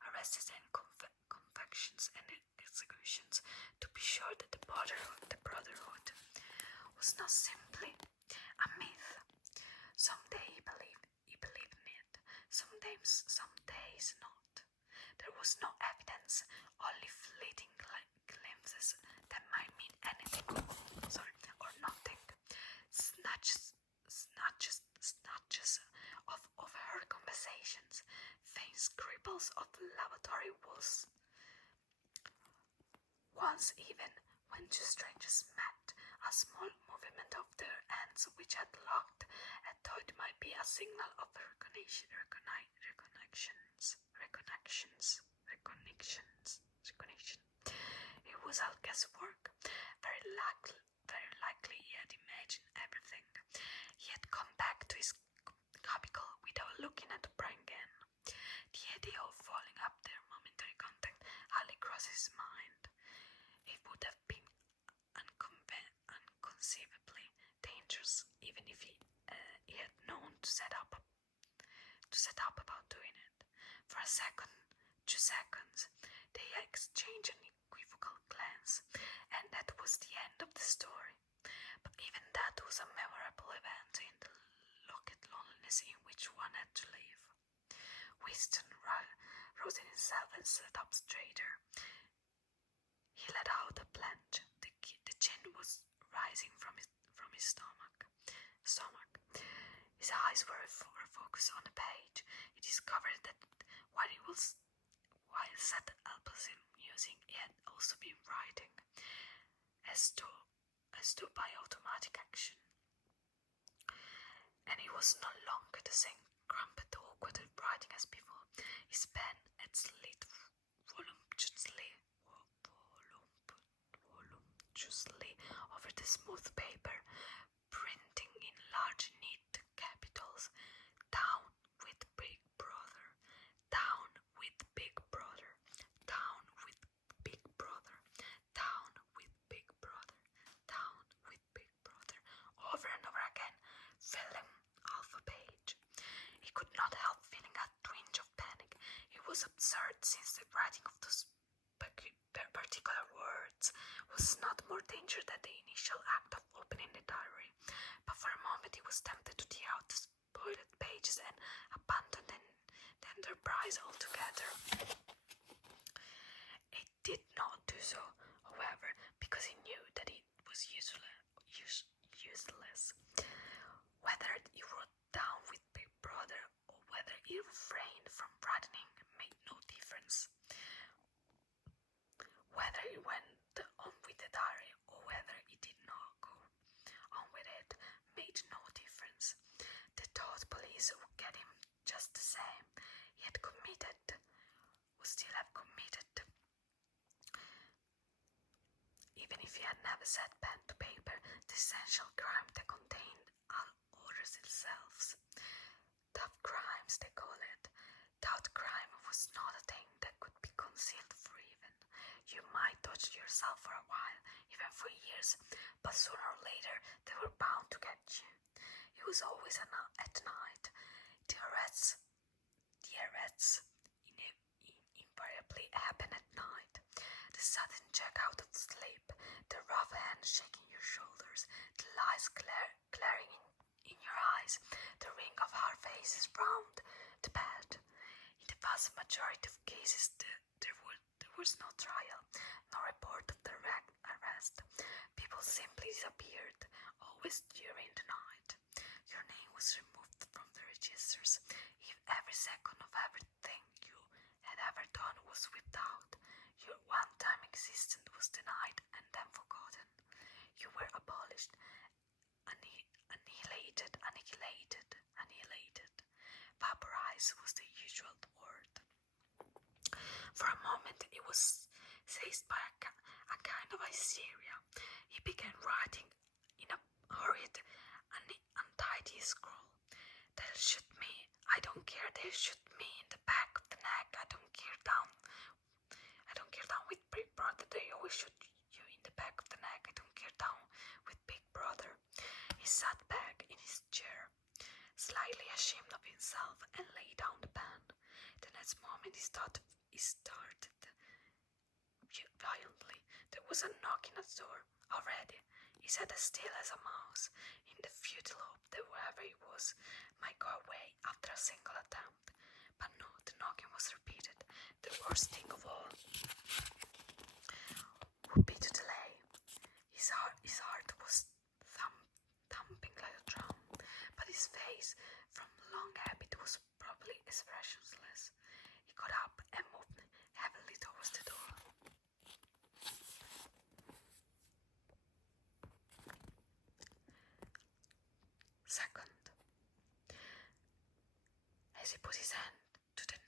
arrests and convictions and executions, to be sure that the Brotherhood was not simply a myth. Someday he believed in it. Some days not. There was no evidence, only fleeting glimpses that might mean anything or nothing. Snatches of overheard conversations, faint scribbles of lavatory walls. Once even, when 2 strangers met, a small movement of their hands which had locked, and thought it might be a signal of recognition. It was all guesswork. Very likely he had imagined everything. He had come back to his cubicle without looking at O'Brien again. The idea of following up their momentary contact hardly crossed his mind. It would have been unconceivably dangerous, even if he had known to set up about doing it. For a second, 2 seconds, they exchanged an equivocal glance, and that was the end of the story. But even that was a memorable event in the locked loneliness in which one had to live. Winston rose in himself and sat up straighter. He let out a plunge. The chin was rising from his stomach. His eyes were focused on the page. He discovered that while sat helplessly musing, he had also been writing, as though as though by automatic action. And it was no longer the same cramped, awkward writing as before. His pen had slid voluptuously over the smooth paper, printing in large neat capitals, "Down with Big Brother, down with Big Brother, down with Big Brother, down with Big Brother, down with Big Brother," over and over again, filling half a page. He could not help feeling a twinge of panic. It was absurd, since the writing of those particular words was not more dangerous than the initial act of opening the diary. But for a moment he was tempted to tear out the spoiled pages and abandon the enterprise altogether. He did not do so, however, because he knew that it was useless. Whether he wrote "down with Big Brother" or whether he refrained from writing made no difference. Whether he went on with the diary or whether he did not go on with it made no difference. The thought police would get him just the same. He had committed, would still have committed, even if he had never set pen to paper, the essential crime that contained all others themselves. Tough crimes, they call it. Thought crime was not a thing that could be concealed for even. You might dodge yourself for a while, even for years, but sooner or later they were bound to get you. It was always at night. The arrests invariably happen at night. The sudden check out of sleep, the rough hand shaking your shoulders, the lights glaring in your eyes, the ring of hard faces round the bed. In the vast majority of cases, there was no trial, no report of the arrest. People simply disappeared, always during the night. Your name was removed from the registers. If every second of everything you had ever done was whipped out, your one-time existence was denied and then forgotten. You were abolished, annihilated. Vaporized was the usual word. For a moment he was seized by a kind of hysteria. He began writing in a hurried and untidy scroll. "They'll shoot me. I don't care. They'll shoot me in the back of the neck. I don't care down with Big Brother. They always shoot you in the back of the neck. I don't care down with Big Brother." He sat back in his chair, slightly ashamed of himself, and laid down the pen. The next moment he started violently. There was a knocking at the door. Already, he sat as still as a mouse, in the futile hope that whoever he was might go away after a single attempt. But no, the knocking was repeated. The worst thing of all would be to delay. His heart was thumping like a drum, but his face, from long habit, was probably expressionless. He got up and moved heavily towards the door. Second, as he put his hand to the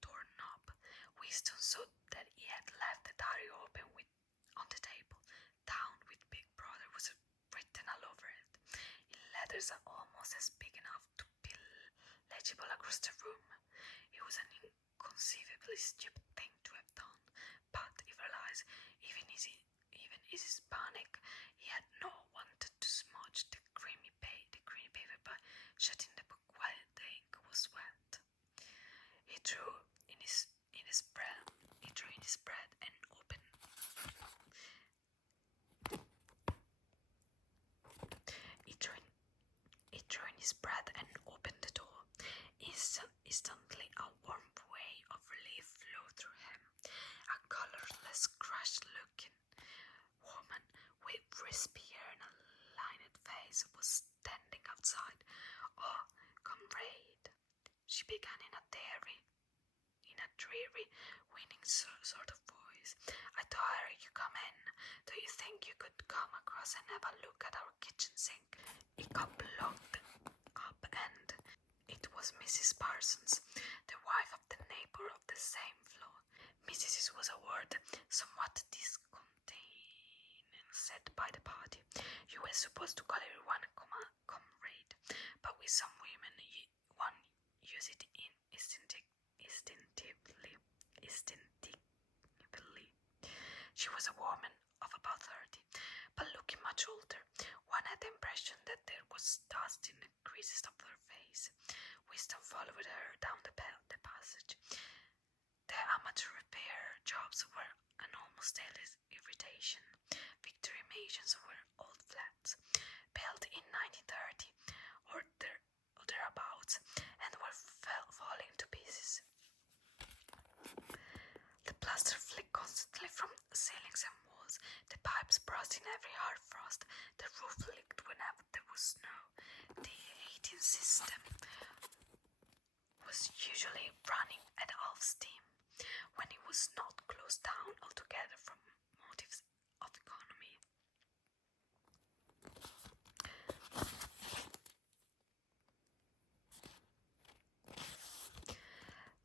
doorknob, Winston saw that he had left the diary open on the table. "Down with Big Brother" was written all over it, in letters almost as big enough to be legible across the room. It was an inconceivably stupid thing to have done, but he realized, even in his panic, he had not wanted to smudge the creamy paper by shutting the book while the ink was wet. He drew in his breath and opened. He drew in his breath and opened the door. Instantly, a warm wave of relief flowed through him. A colorless, crushed-looking woman with wispy hair and a lined face was standing outside. "Oh, comrade," she began in a dreary, winning sort of voice. please. I told her, you come in. Do you think you could come across and have a look at our kitchen sink? It got blocked up and it was Mrs. Parsons, the wife of the neighbor of the same floor. Mrs. was a word somewhat disconcerting said by the party. You were supposed to call everyone comrade, but with some women one use it instinctively. She was a woman of about 30, but looking much older. One had the impression that there was dust in the creases of her face. Winston followed her down the passage. The amateur repair jobs were an almost daily irritation. Victory mansions were old flats, built in 1930 or thereabouts, and were falling to pieces. The plaster flicked constantly from ceilings and walls, the pipes burst in every hard frost, the roof leaked whenever there was snow. The heating system was usually running at half steam when it was not closed down altogether from motives of economy.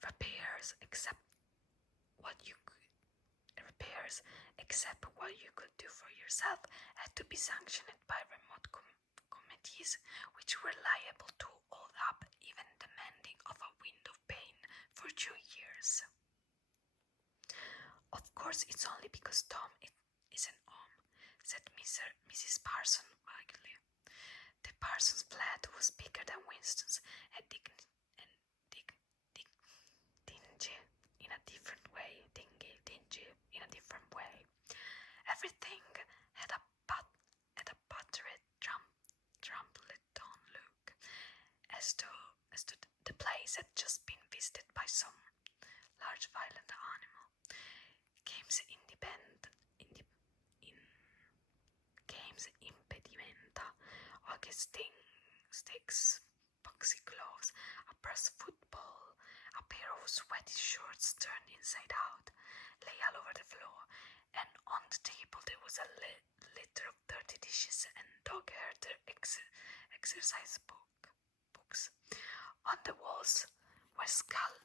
Repairs, except what you could do for yourself, had to be sanctioned by remote committees, which were liable to hold up even the mending of a window pane for 2 years. Of course, it's only because Tom isn't home, said Mrs. Parson vaguely. The Parsons' flat was bigger than Winston's and dingy in a different way. Everything had a buttered, trampled-on look, as though the place had just been visited by some large violent animal. Games impedimenta, hockey sticks, boxing gloves, a brass football, a pair of sweaty shorts turned inside out, lay all over the floor, and on the table there was a litter of dirty dishes and dog-haired exercise books. On the walls were scarlet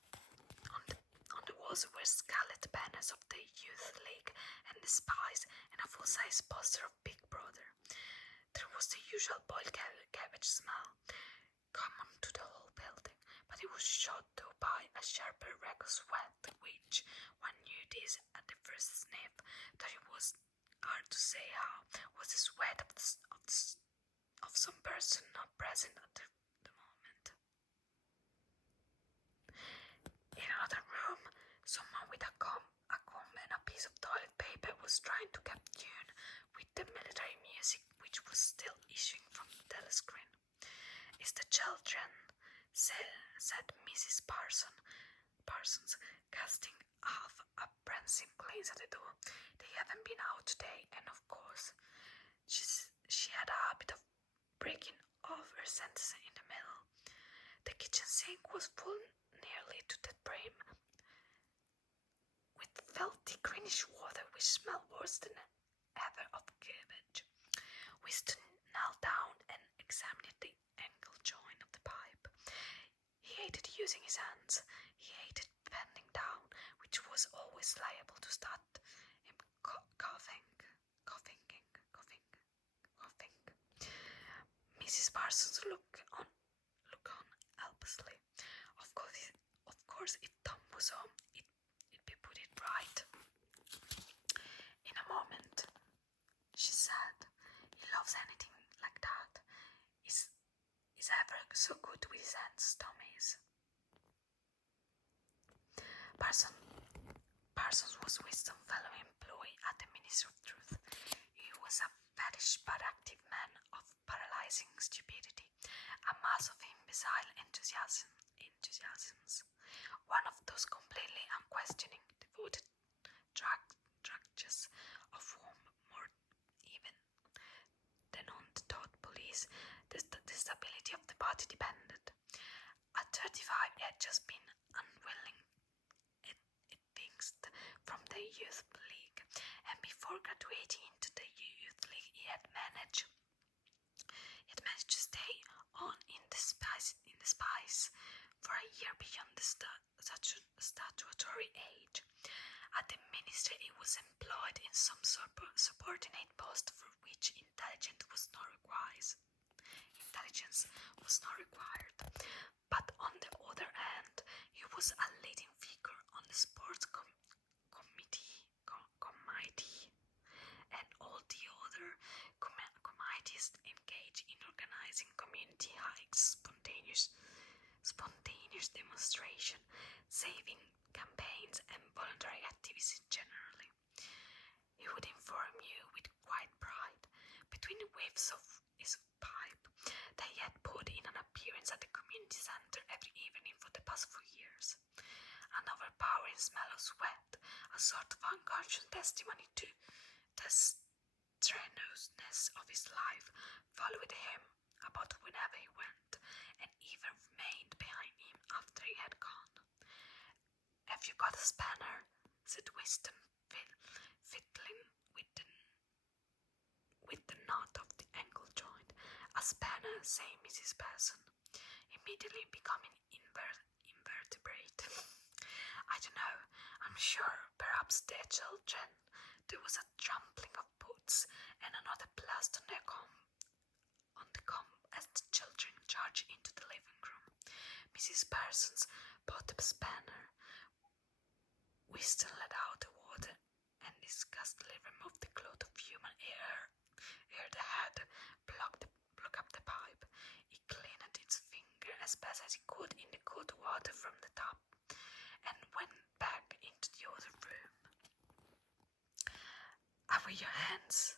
banners of the Youth League and the Spies, and a full-size poster of Big Brother. There was the usual boiled cabbage smell, common to the whole building, but it was shot through by a sharper wreck of sweat, which one knew this at the first sniff, though it was hard to say how, was the sweat of some person not present at the moment. In another room, someone with a comb and a piece of toilet paper was trying to keep tune with the military music which was still issuing from the telescreen. It's the children, said Mrs. Parsons, casting half apprehensive glance at the door. They haven't been out today, and of course, she had a habit of breaking off her sentence in the middle. The kitchen sink was full nearly to the brim, with filthy greenish water which smelled worse than ever of cabbage. Winston knelt down and examined the angle joint of the pipe. He hated using his hands. He hated bending down, which was always liable to start him coughing. Mrs. Parsons looked on helplessly. Of course, if Tom was home, it'd be put it right. In a moment, she said. He loves anything like that. Is ever so good with his hands, Tom is. Parsons was Winston's fellow employee at the Ministry of Truth. He was a fetish but active man of paralyzing stupidity, a mass of imbecile enthusiasms, one of those completely unquestioning, devoted drudges of whom more even than on the thought police the stability of the party depended. At 35 he had just been unwilling evinced from the Youth After he was employed in some subordinate post for which intelligence was not required. But on the other hand, he was a leading figure on the sports committee and all the other committees engaged in organizing community hikes, spontaneous demonstration, saving campaigns, and voluntary activities generally. He would inform you with quiet pride, between the whiffs of his pipe, that he had put in an appearance at the community center every evening for the past 4 years. An overpowering smell of sweat, a sort of unconscious testimony to the strenuousness of his life, followed him about whenever he went, and even remained behind him after he had gone. "Have you got a spanner?" said Winston, fiddling with the knot of the ankle joint. "A spanner," said Mrs. Besson, immediately becoming invertebrate. "I don't know. I'm sure perhaps the children." There was a trampling of boots and another blast on the comb as the children charged into the living room. Mrs. Parsons bought the spanner. Winston let out the water and disgustedly removed the cloth of human hair. The head plucked up the pipe. He cleaned its finger as best as he could in the cold water from the tap, and went back into the other room. "Over your hands!"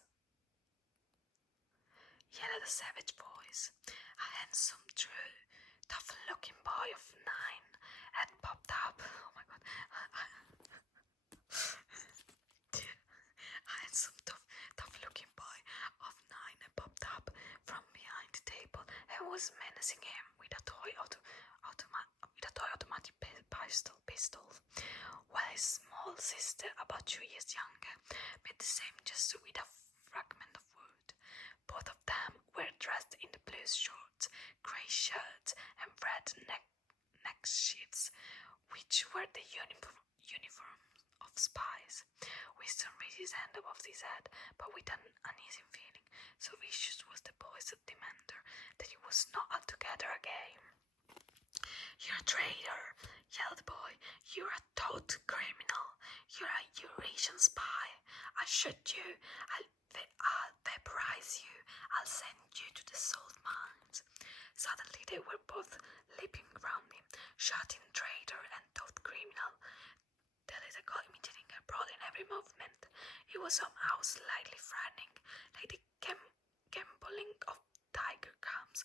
yelled a savage voice. A handsome, true, tough-looking boy of 9 had popped up. Oh my god! A handsome, tough-looking boy of 9 had popped up from behind the table and was menacing him with a toy automatic pistol, while his small sister, about 2 years younger, made the same gesture with a fragment of wood. Both of them were dressed in the blue shorts, grey shirts, and red neckerchiefs, which were the uniform of spies. Winston raised his hand above his head, but with an uneasy feeling. So vicious was the boy's demeanour that it was not altogether a game. "You're a traitor!" yelled the boy. "You're a total criminal! You're a Eurasian spy! I'll shoot you! I'll vaporize you! I'll send you to the salt mines!" Suddenly they were both leaping round him, shouting traitor and total criminal. The little girl imitating her brother in every movement. He was somehow slightly frightening, like the gambolling of tiger cubs,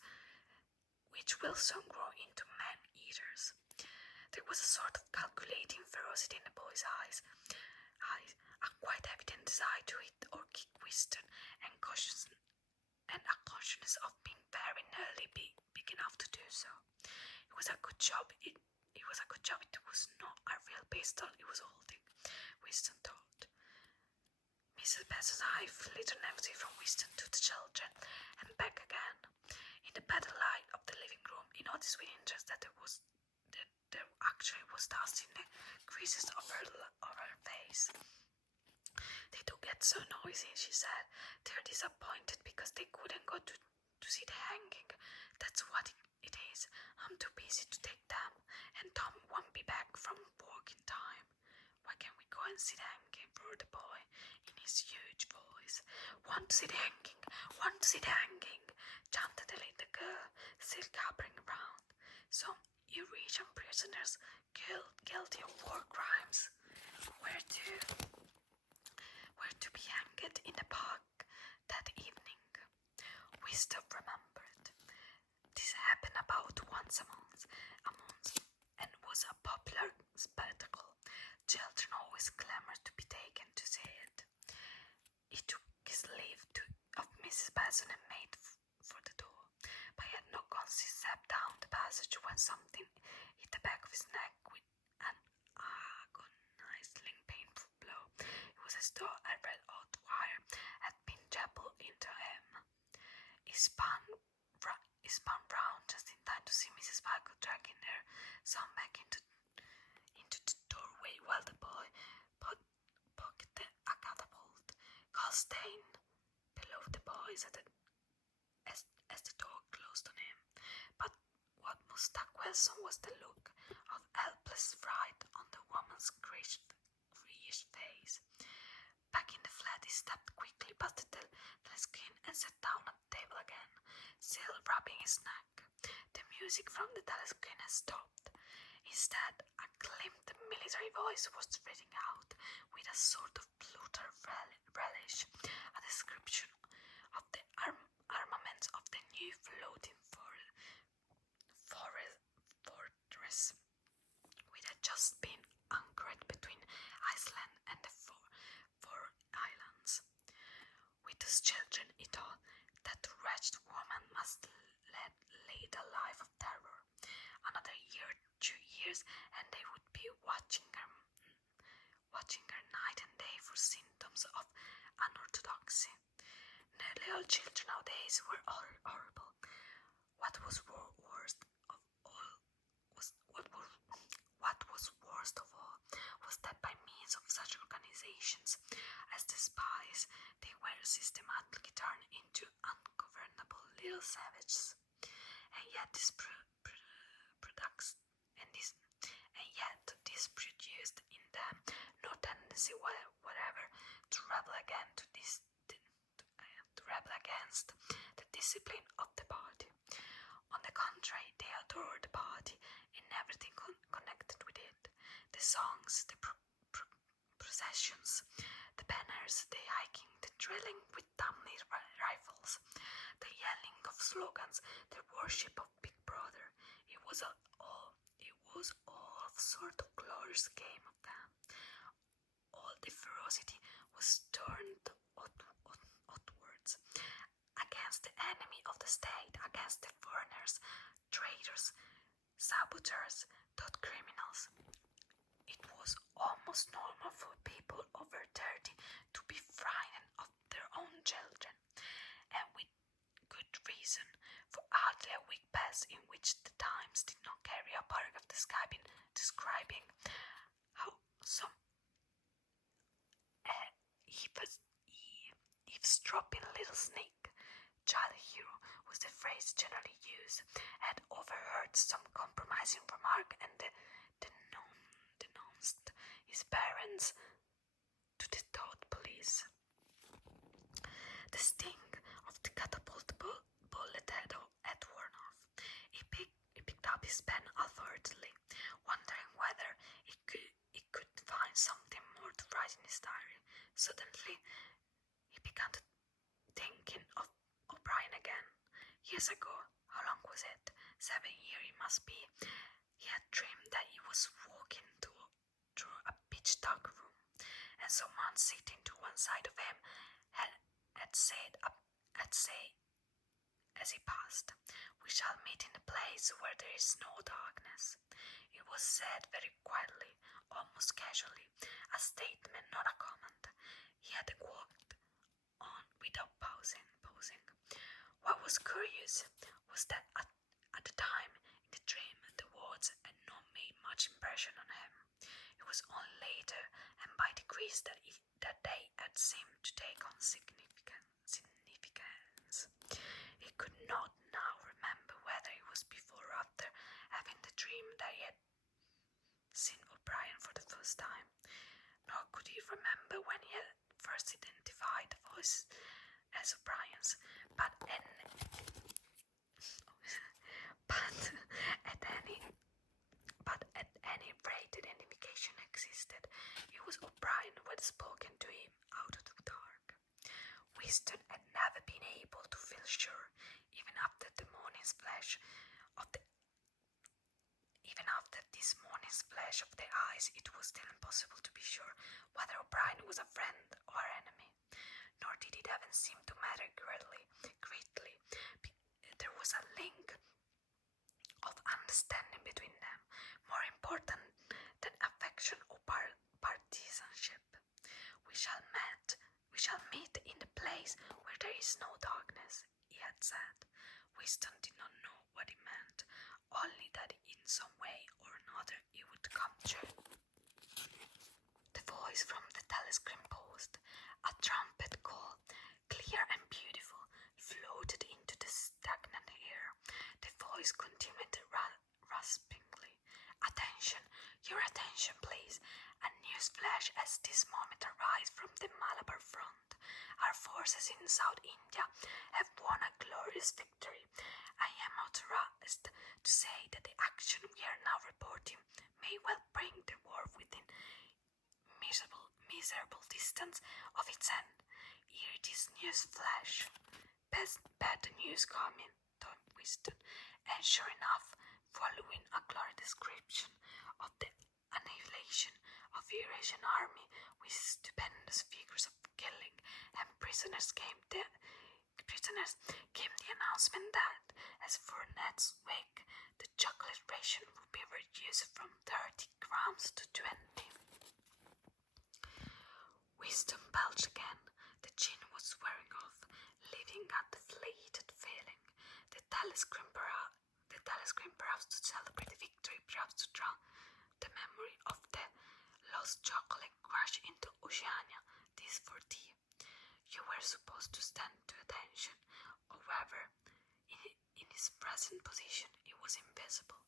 which will soon grow into man-eaters. There was a sort of calculating ferocity in the boy's eyes, a quite evident desire to hit or kick Winston, and a consciousness of being very nearly big enough to do so. It was a good job. It was not a real pistol he was holding, Winston thought. Mrs. Besson's eye flitted nervously from Winston to the children and back again. In the better light of the living room, he noticed with interest that there actually was dust in the creases of her face. "They do get so noisy," she said. "They're disappointed because they couldn't go to see the hanging. That's what it is. I'm too busy to take them, and Tom won't be back from work in time." "Why can't we go and see the hanging?" roared the boy in his huge voice. "Want to see the hanging? Want to see the hanging?" chanted the little girl, still capering around. "Some Eurasian prisoners guilty of war crimes were to be hanged in the park that evening." Winston remembered. This happened about once a month, and was a popular spectacle. Children always clamoured to be taken to see it. He took his leave of Mrs. Besson and made for the door, but he had not gone 6 steps down the passage when something hit the back of his neck with an agonizing, painful blow. It was as though a red-hot wire had been jabbed into him. He spun round just in time to see Mrs. Bagel dragging her son back into the doorway, while the boy, poking staying below the boys as the door closed on him. But what most struck Wilson was the look of helpless fright on the woman's greyish face. Back in the flat, he stepped quickly past the telescreen and sat down at the table again, still rubbing his neck. The music from the telescreen had stopped. Instead, a clipped military voice was reading out, with a sort of blutter relish, a description of the armaments of the new floating fortress, which had just been anchored between Iceland and the four islands. With those children, he thought, that wretched woman must lead a life of terror. Another year, 2 years, and they would be watching her night and day for symptoms of unorthodoxy. Nearly all children nowadays were horrible. What was worst of all was that by means of such organizations as the spies, they were systematically turned into ungovernable little savages. And yet this produced in them no tendency whatever to rebel against the discipline of the party. On the contrary, they adored the party in everything connected with it. The songs, the processions, the banners, the hiking, the drilling with dummy rifles, the yelling of slogans, the worship of Big Brother. It was all a sort of glorious game of them. All the ferocity was turned outwards, against the enemy of the state, against the foreigners, traitors, saboteurs, thought criminals. It was almost normal for people over 30 to be frightened of their own children, and with good reason, for hardly a week passed in which the Times did not carry a paragraph describing how some eavesdropping little snake, child hero was the phrase generally used, had overheard some compromising remark and denounced his parents to the thought police. The sting of the catapult bullet had worn off. He picked up his pen alertly, wondering whether he could find something more to write in his diary. Suddenly, he began thinking of O'Brien again. Years ago, how long was it? 7 years it must be. He had dreamed that he was walking through a pitch dark room, and someone sitting to one side of him had said as he passed, "We shall meet in a place where there is no darkness." It was said very quietly, almost casually, a statement, not a comment. He had walked on without pausing. What was curious was that at the time, in the dream, the words had not made much impression on him. It was only later, and by degrees, that they had seemed to take on significance. He could not now remember whether it was before or after having the dream that he had seen O'Brien for the first time, nor could he remember when he had first identified the voice as O'Brien's, but at any rate the identification existed. It was O'Brien who had spoken to him out of the dark. Winston had never been able to feel sure, even after this morning's flash of the eyes, it was still impossible to be sure whether O'Brien was a friend or enemy. Nor did it even seem to matter greatly. There was a link of understanding between them, more important than affection or partisanship. We shall meet in the place where there is no darkness," he had said. Winston did not know what he meant, only that in some way or another it would come true. The voice from the telescreen paused. A trumpet call voice continued raspingly. Attention, your attention, please. A news flash as this moment arrives from the Malabar front. Our forces in South India have won a glorious victory. I am authorized to say that the action we are now reporting may well bring the war within miserable distance of its end. Here it is news flash. Bad news coming, thought Winston, and sure enough, following a clear description of the annihilation of the Eurasian army with stupendous figures of killing and prisoners came the announcement that, as for Ned's wake, the chocolate ration would be reduced from 30 grams to 20. Wisdom belched again. The gin was wearing off, leaving a deflated feeling. The telescreen perhaps to celebrate the victory, perhaps to drown the memory of the lost chocolate crashed into Oceania. This for thee. You were supposed to stand to attention. However, in his present position, it was invisible.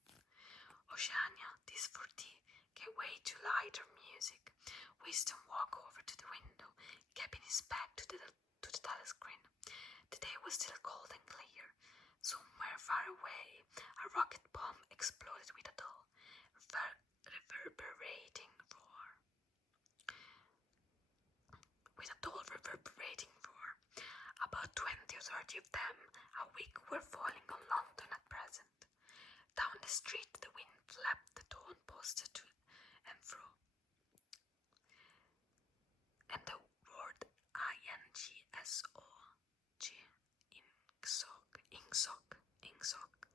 Oceania, this for thee, gave way to lighter music. Wisdom walked over to the window, keeping his back to the telescreen. The day was still cold and clear. Somewhere far away, a rocket bomb exploded with a dull, reverberating roar. About 20 or 30 of them a week were falling on London at present. Down the street the wind flapped the dawn poster to and fro, and the word ingsoc,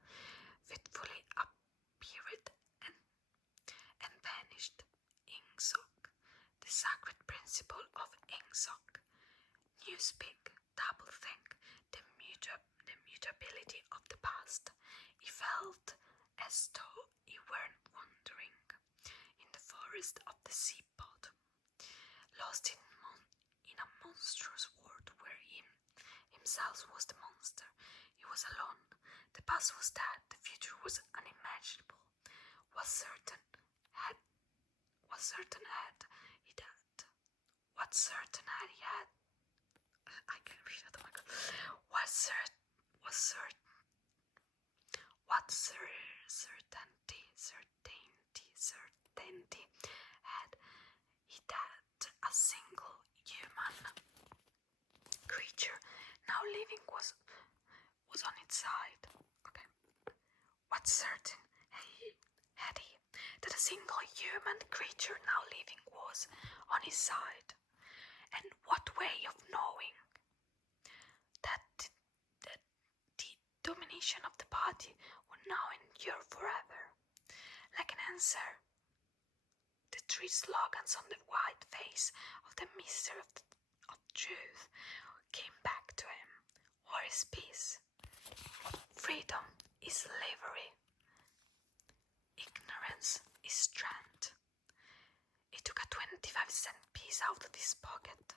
fitfully appeared and vanished. Ingsoc, the sacred principle of ingsoc. Newspeak, doublethink, the mutability of the past. He felt as though he were wandering in the forest of the sea bottom, lost in a monstrous world where himself was the monster. He was alone. The past was dead. The future was unimaginable. What certain had he had? What certain had he had? I can't read it. Oh my god. What certainty had he that a single human creature now living was on its side? Okay. What certain had he that a single human creature now living was on his side? And what way of knowing that the domination of the body would now endure forever? Like an answer, the three slogans on the white face of the mystery of truth came back to him. War is peace. Freedom is slavery. Ignorance is strength. He took a 25-cent piece out of his pocket.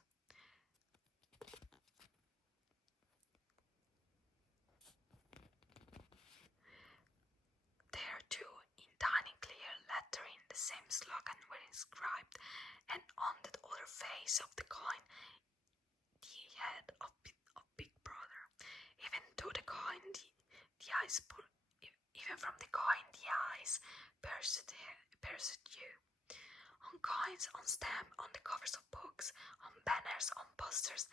There too, in tiny clear lettering, the same slogan were inscribed, and on the other face of the coin, the head of Big Brother. Even though the coin, even from the coin, the eyes pierced you. On coins, on stamp, on the covers of books, on banners, on posters,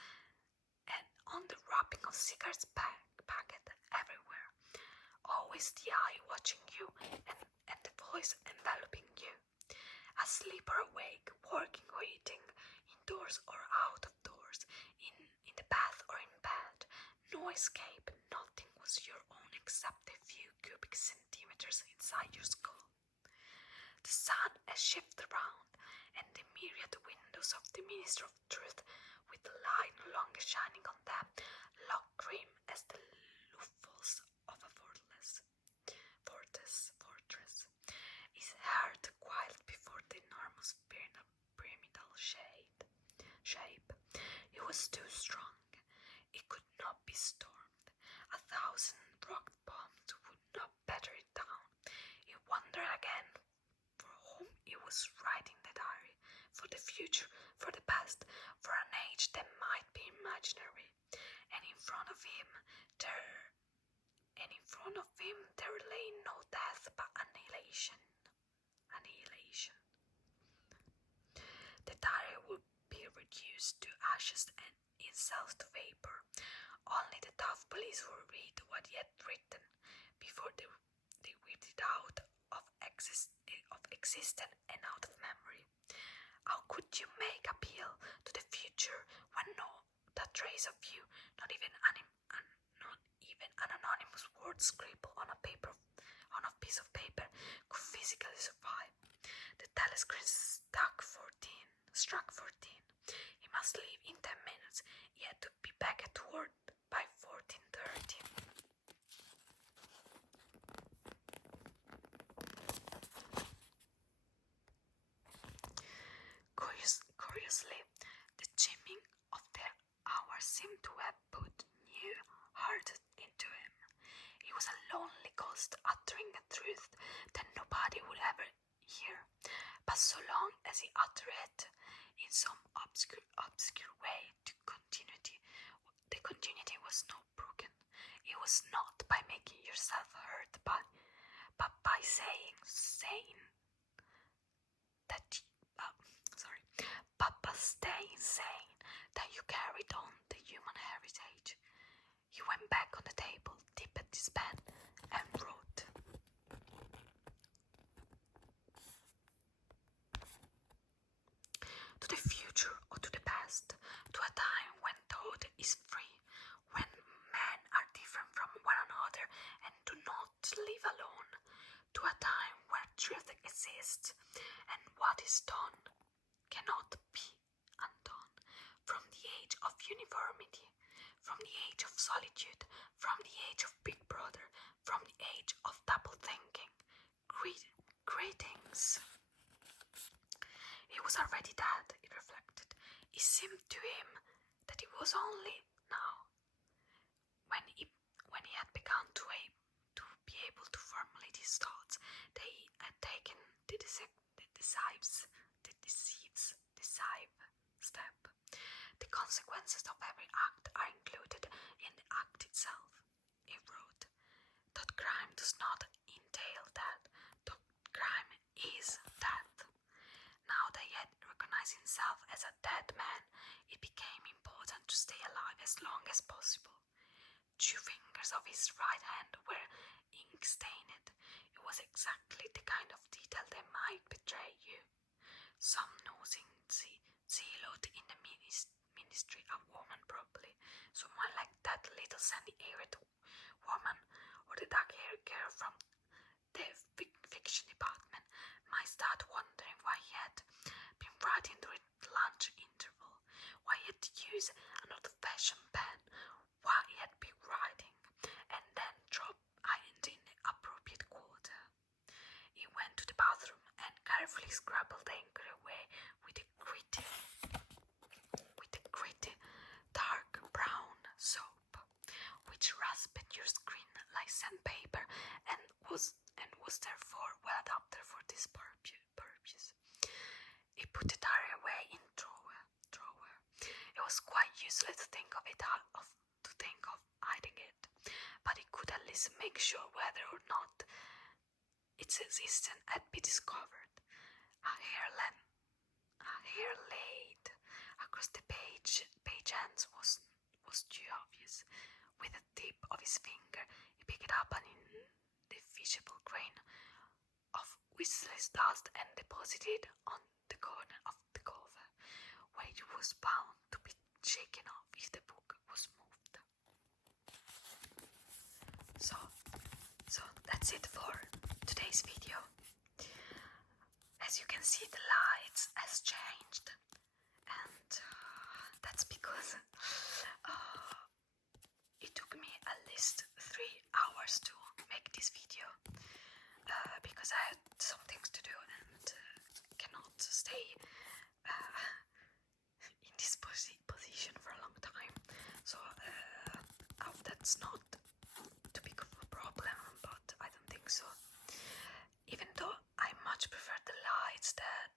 and on the wrapping of cigarettes packet everywhere. Always the eye watching you and the voice enveloping you. Asleep or awake, working or eating, indoors or out of doors, in the bath or in bed. No escape, nothing was your own except a few cubic centimeters inside your skull. The sun has shifted round, and the myriad windows of the Minister of Truth, with the light no longer shining on them, look grim as the loopholes of a fortress. His heart quailed before the enormous pyramidal shape. It was too strong. It could not be stormed. 1,000 rock bombs would not was writing the diary for the future, for the past, for an age that might be imaginary. And in front of him there lay no death but annihilation. The diary would be reduced to ashes and itself to vapor. Only the tough police would read what he had written before they read it out of existence and out of memory. How could you make appeal to the future when that trace of you, not even an anonymous word scribbled on a piece of paper, could physically survive? The telescreen struck 14. He must leave in 10 minutes. He had to be back at work by 14:30. Curiously, the chiming of the hours seemed to have put new heart into him. He was a lonely ghost uttering a truth that nobody would ever hear, but so long as he uttered it in some obscure way, the continuity was not broken. It was not by making yourself heard, but by saying that but by staying sane, that you carried on the human heritage. He went back on the table, dipped his pen, and wrote. To the future or to the past, to a time when thought is free, when men are different from one another and do not live alone, to a time where truth exists and what is done cannot be undone, from the age of uniformity, from the age of solitude, from the age of Big Brother, from the age of double thinking. Greetings. He was already dead, he reflected. It seemed to him that it was only now, when he had begun to be able to formulate his thoughts, that he had taken the decisive step. The consequences of every act are included in the act itself, he wrote. That crime does not entail death, that crime is death. Now that he had recognized himself as a dead man, it became important to stay alive as long as possible. 2 fingers of his right hand were ink-stained. It was exactly the kind of detail that might betray you. Some nosing zealot in the ministry, a woman probably, someone like that little sandy-haired woman, or the dark-haired girl from the fiction department, might start wondering why he had been writing during the lunch interval, why he had used an old-fashioned pen, why he had been writing, and then drop ironed in the appropriate quarter. He went to the bathroom and carefully scrabbled the ink away with a gritty dark brown soap, which rasped your skin like sandpaper and was therefore well adapted for this purpose. He put the diary away in drawer. It was quite useless to think of hiding it, but he could at least make sure whether or not its existence had been discovered. A hair laid across the page ends was too obvious. With the tip of his finger, he picked up an indivisible grain of whistleless dust and deposited it on the corner of the cover, where it was bound to be shaken off if the book was moved. So that's it for today's video. As you can see, the lights has changed, and that's because it took me at least 3 hours to make this video, because I had some things to do and cannot stay in this position for a long time. So I hope that's not too big of a problem, but I don't think so. Even though I much prefer the lights that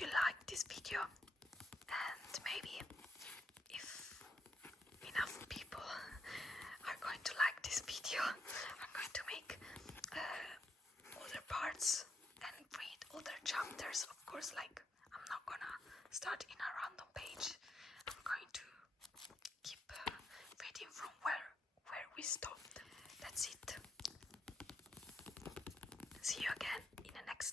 you liked this video, and maybe if enough people are going to like this video, I'm going to make other parts and read other chapters. Of course, like, I'm not gonna start in a random page. I'm going to keep reading from where we stopped. That's it. See you again in the next